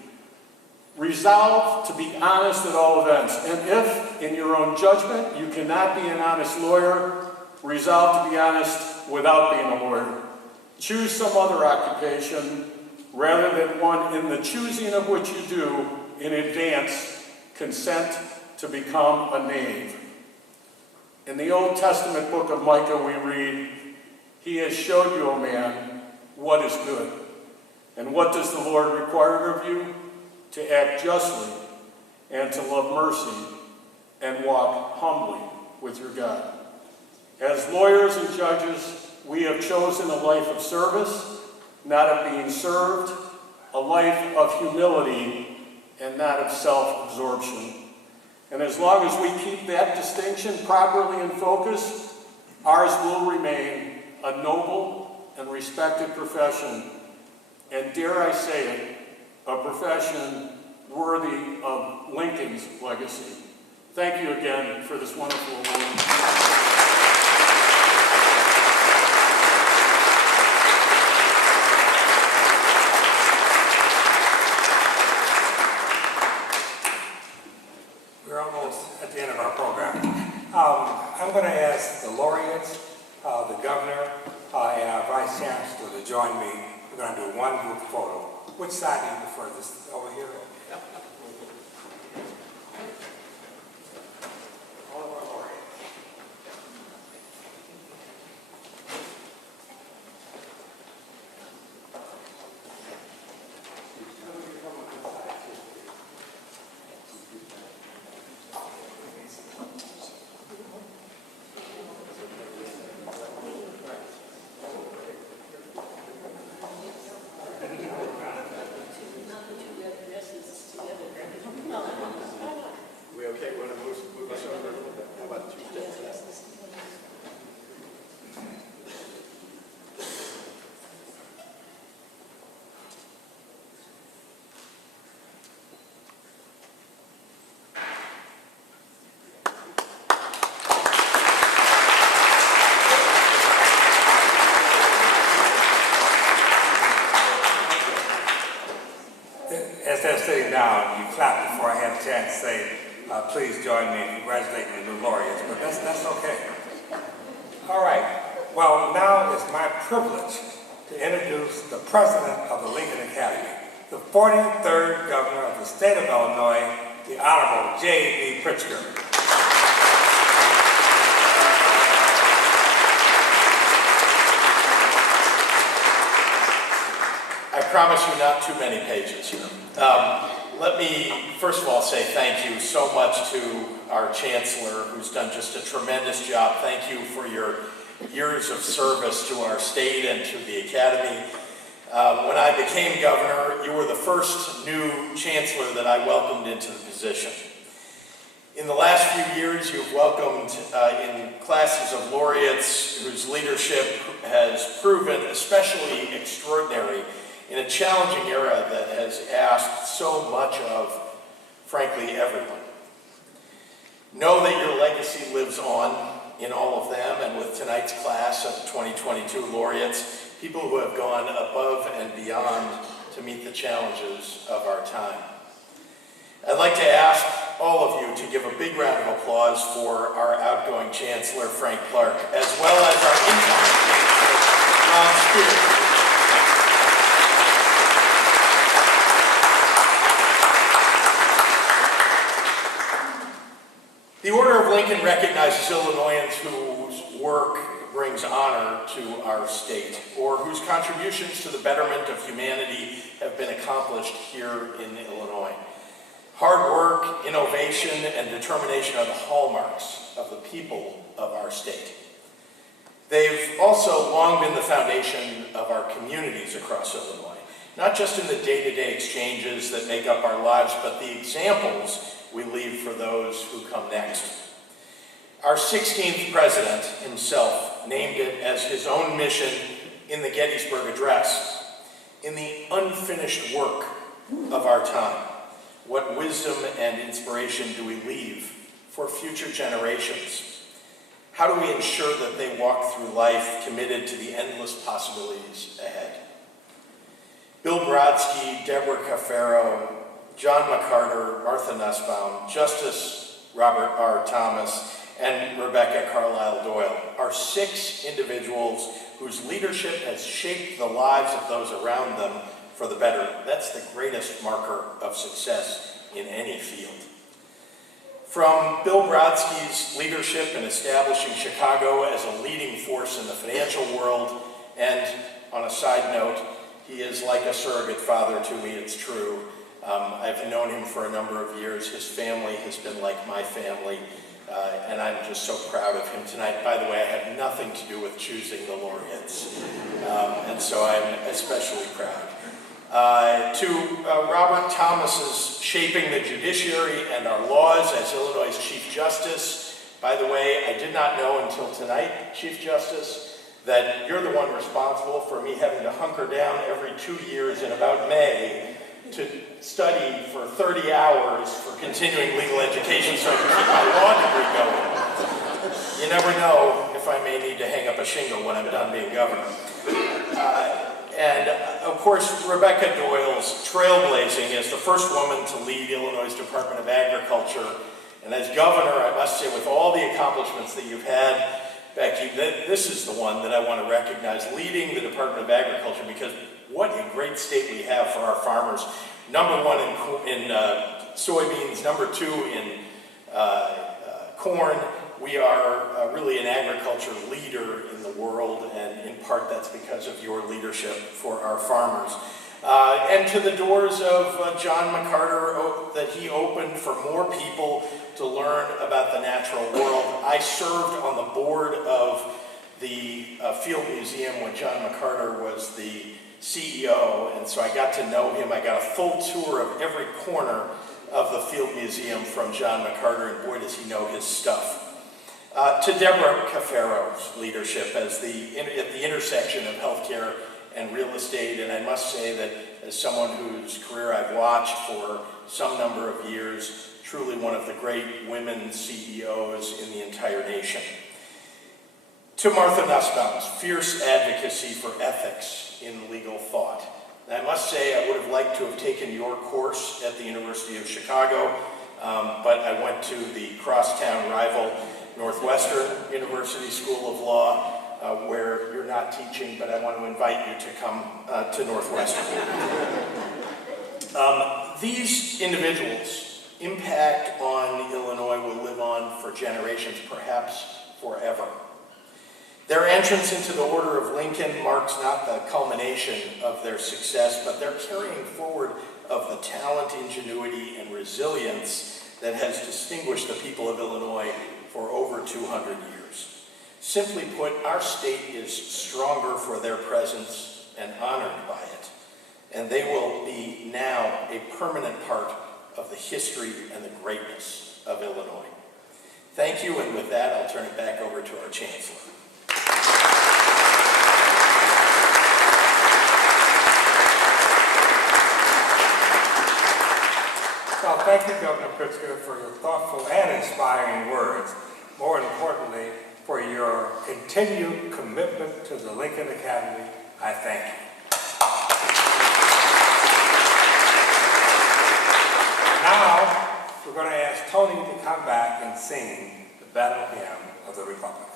Resolve to be honest at all events, and if, in your own judgment, you cannot be an honest lawyer, resolve to be honest without being a lawyer. Choose some other occupation, rather than one in the choosing of which you do, in advance, consent to become a knave." In the Old Testament book of Micah we read, "He has showed you, O man, what is good. And what does the Lord require of you? To act justly, and to love mercy, and walk humbly with your God." As lawyers and judges, we have chosen a life of service, not of being served, a life of humility, and not of self-absorption. And as long as we keep that distinction properly in focus, ours will remain a noble and respected profession, and dare I say it, a profession worthy of Lincoln's legacy. Thank you again for this wonderful award. At the end of our program. I'm going to ask the laureates, the governor, and our vice chancellor to join me. We're going to do one group photo. Which side do you prefer? This over here? All of our laureates. chance to say, please join me in congratulating the new laureates, but that's okay. All right, well, now it's my privilege to introduce the president of the Lincoln Academy, the 43rd governor of the state of Illinois, the Honorable J.B. Pritzker. I promise you not too many pages here. Let me first of all say thank you so much to our Chancellor, who's done just a tremendous job. Thank you for your years of service to our state and to the Academy. When I became governor, you were the first new Chancellor that I welcomed into the position. In the last few years, you've welcomed in classes of laureates whose leadership has proven especially extraordinary in a challenging era that has asked so much of, frankly, everyone. Know that your legacy lives on in all of them, and with tonight's class of 2022 laureates, people who have gone above and beyond to meet the challenges of our time. I'd like to ask all of you to give a big round of applause for our outgoing Chancellor, Frank Clark, as well as our incoming Chancellor, Ron Spears. The Order of Lincoln recognizes Illinoisans whose work brings honor to our state, or whose contributions to the betterment of humanity have been accomplished here in Illinois. Hard work, innovation, and determination are the hallmarks of the people of our state. They've also long been the foundation of our communities across Illinois, not just in the day-to-day exchanges that make up our lives, but the examples we leave for those who come next. Our 16th president himself named it as his own mission in the Gettysburg Address. In the unfinished work of our time, what wisdom and inspiration do we leave for future generations? How do we ensure that they walk through life committed to the endless possibilities ahead? Bill Brodsky, Deborah Cafaro, John McCarter, Martha Nussbaum, Justice Robert R. Thomas, and Rebecca Carlisle Doyle are 6 individuals whose leadership has shaped the lives of those around them for the better. That's the greatest marker of success in any field. From Bill Brodsky's leadership in establishing Chicago as a leading force in the financial world, and on a side note, he is like a surrogate father to me, it's true. I've known him for a number of years. His family has been like my family, and I'm just so proud of him tonight. By the way, I had nothing to do with choosing the laureates, and so I'm especially proud. To Robert Thomas's shaping the judiciary and our laws as Illinois' Chief Justice. By the way, I did not know until tonight, Chief Justice, that you're the one responsible for me having to hunker down every 2 years in about May to study for 30 hours for continuing legal education so I can keep my law degree going. You never know if I may need to hang up a shingle when I'm done being governor. And of course, Rebecca Doyle's trailblazing as the first woman to lead Illinois' Department of Agriculture. And as governor, I must say, with all the accomplishments that you've had, Becky, this is the one that I want to recognize, leading the Department of Agriculture, because what a great state we have for our farmers. Number 1 in soybeans, number 2 in corn. We are really an agriculture leader in the world, and in part that's because of your leadership for our farmers. And to the doors of John McCarter that he opened for more people to learn about the natural world. I served on the board of the Field Museum when John McCarter was the CEO, and so I got to know him. I got a full tour of every corner of the Field Museum from John McCarter, and boy does he know his stuff. To Deborah Cafaro's leadership at the intersection of healthcare and real estate, and I must say that as someone whose career I've watched for some number of years, truly one of the great women CEOs in the entire nation. To Martha Nussbaum's fierce advocacy for ethics in legal thought. And I must say I would have liked to have taken your course at the University of Chicago. but I went to the crosstown rival Northwestern University School of Law, where you're not teaching, but I want to invite you to come to Northwestern. These individuals' impact on Illinois will live on for generations, perhaps forever. Their entrance into the Order of Lincoln marks not the culmination of their success, but their carrying forward of the talent, ingenuity, and resilience that has distinguished the people of Illinois for over 200 years. Simply put, our state is stronger for their presence and honored by it, and they will be now a permanent part of the history and the greatness of Illinois. Thank you, and with that, I'll turn it back over to our Chancellor. Well, thank you, Governor Pritzker, for your thoughtful and inspiring words. More importantly, for your continued commitment to the Lincoln Academy, I thank you. Now, we're going to ask Tony to come back and sing the Battle Hymn of the Republic.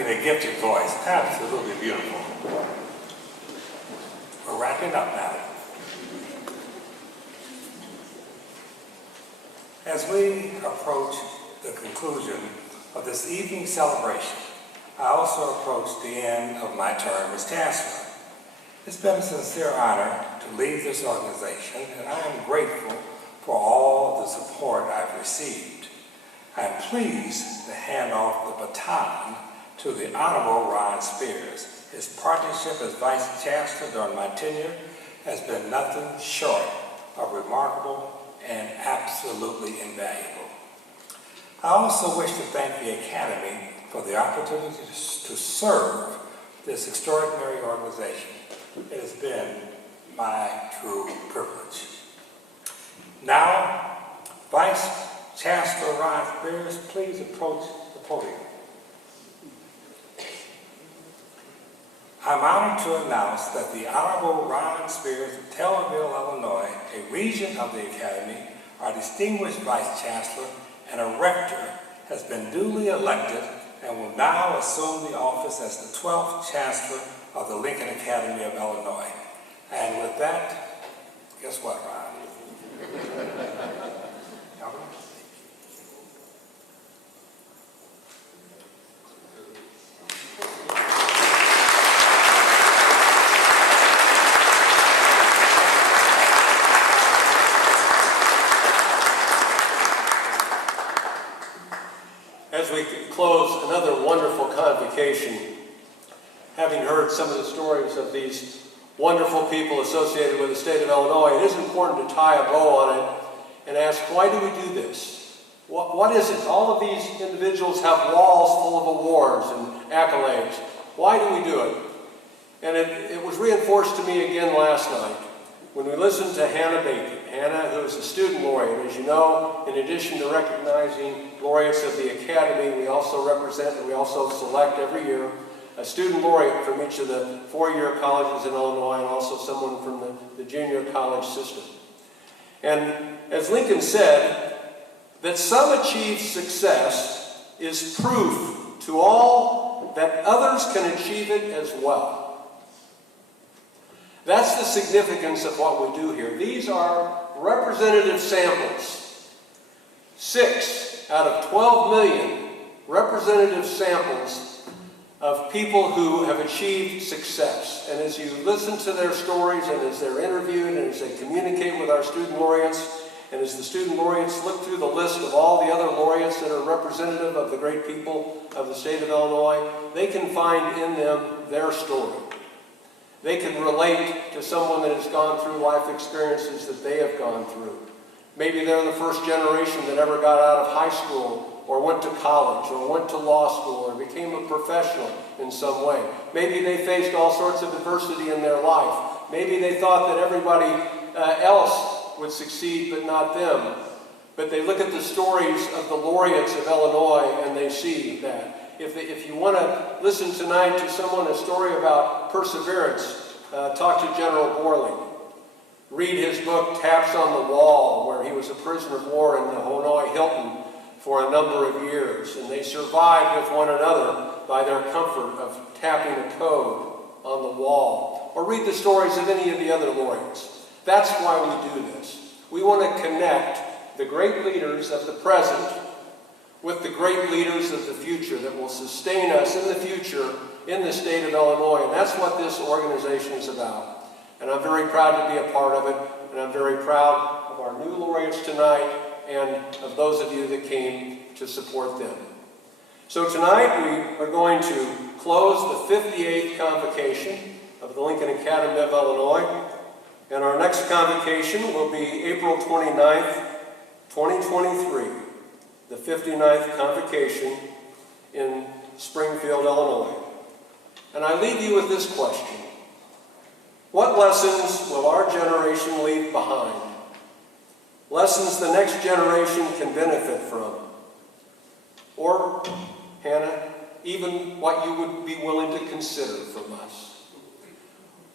A gifted voice, absolutely beautiful. picking up now. As we approach the conclusion of this evening's celebration, I also approach the end of my term as Chancellor. It's been a sincere honor to lead this organization, and I am grateful for all of the support I've received. I'm pleased to hand off the baton to the Honorable Ron Spears. His partnership as Vice Chancellor during my tenure has been nothing short of remarkable and absolutely invaluable. I also wish to thank the Academy for the opportunity to serve this extraordinary organization. It has been my true privilege. Now, Vice Chancellor Ron Spears, please approach the podium. I'm honored to announce that the Honorable Ron Spears of Taylorville, Illinois, a regent of the Academy, our distinguished Vice Chancellor, and a rector, has been duly elected and will now assume the office as the 12th Chancellor of the Lincoln Academy of Illinois. And with that, guess what, Ron? As we close another wonderful convocation, having heard some of the stories of these wonderful people associated with the state of Illinois, it is important to tie a bow on it and ask, why do we do this? What is it? All of these individuals have walls full of awards and accolades. Why do we do it? And it was reinforced to me again last night when we listened to Hannah Bacon. Hannah, who is a student laureate. As you know, in addition to recognizing laureates of the Academy, we also represent and we also select every year a student laureate from each of the four-year colleges in Illinois and also someone from the junior college system. And as Lincoln said, that some achieved success is proof to all that others can achieve it as well. That's the significance of what we do here. These are representative samples. 6 out of 12 million representative samples of people who have achieved success. And as you listen to their stories and as they're interviewed and as they communicate with our student laureates, and as the student laureates look through the list of all the other laureates that are representative of the great people of the state of Illinois, they can find in them their story. They can relate to someone that has gone through life experiences that they have gone through. Maybe they're the first generation that ever got out of high school or went to college or went to law school or became a professional in some way. Maybe they faced all sorts of adversity in their life. Maybe they thought that everybody else would succeed but not them. But they look at the stories of the laureates of Illinois and they see that. If you want to listen tonight to someone, a story about perseverance, talk to General Borling. Read his book, Taps on the Wall, where he was a prisoner of war in the Hanoi Hilton for a number of years. And they survived with one another by their comfort of tapping a code on the wall. Or read the stories of any of the other laureates. That's why we do this. We want to connect the great leaders of the present with the great leaders of the future that will sustain us in the future in the state of Illinois. And that's what this organization is about. And I'm very proud to be a part of it. And I'm very proud of our new laureates tonight and of those of you that came to support them. So tonight we are going to close the 58th convocation of the Lincoln Academy of Illinois. And our next convocation will be April 29th, 2023. The 59th convocation in Springfield, Illinois. And I leave you with this question. What lessons will our generation leave behind? Lessons the next generation can benefit from? Or, Hannah, even what you would be willing to consider from us?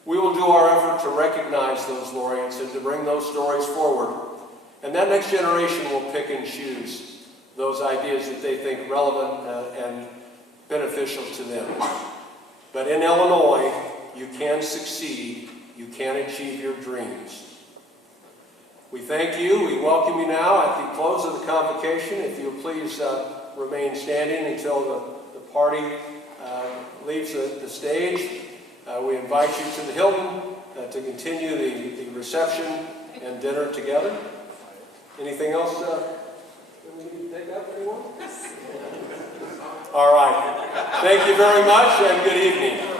We will do our effort to recognize those laureates and to bring those stories forward. And that next generation will pick and choose those ideas that they think relevant and beneficial to them. But in Illinois, you can succeed, you can achieve your dreams. We thank you. We welcome you now at the close of the convocation. If you'll please remain standing until the party leaves the stage. We invite you to the Hilton to continue the reception and dinner together. Anything else that we need to take up, anyone? All right. Thank you very much and good evening.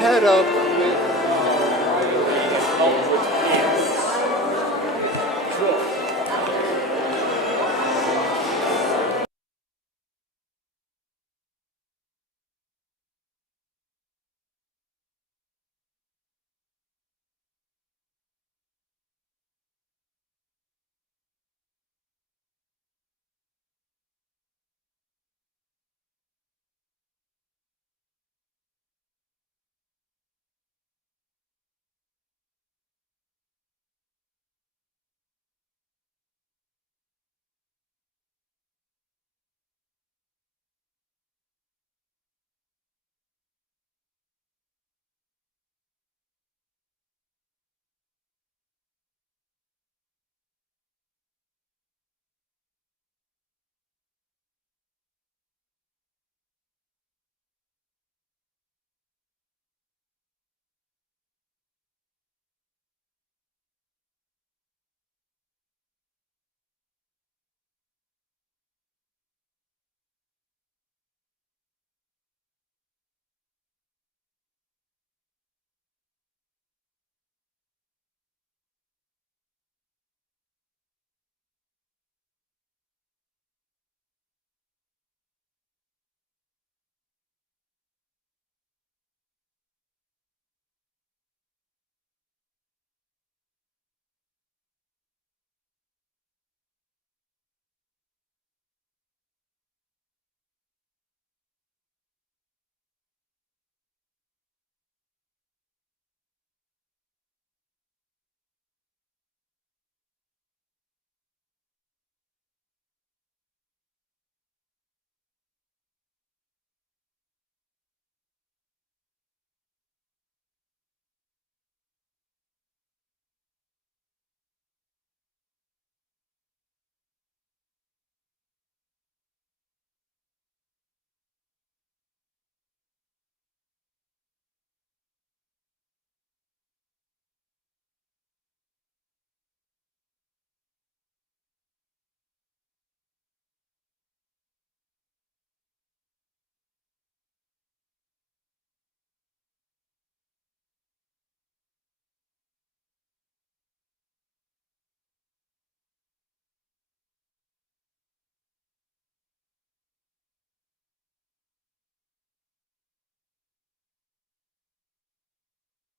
head up with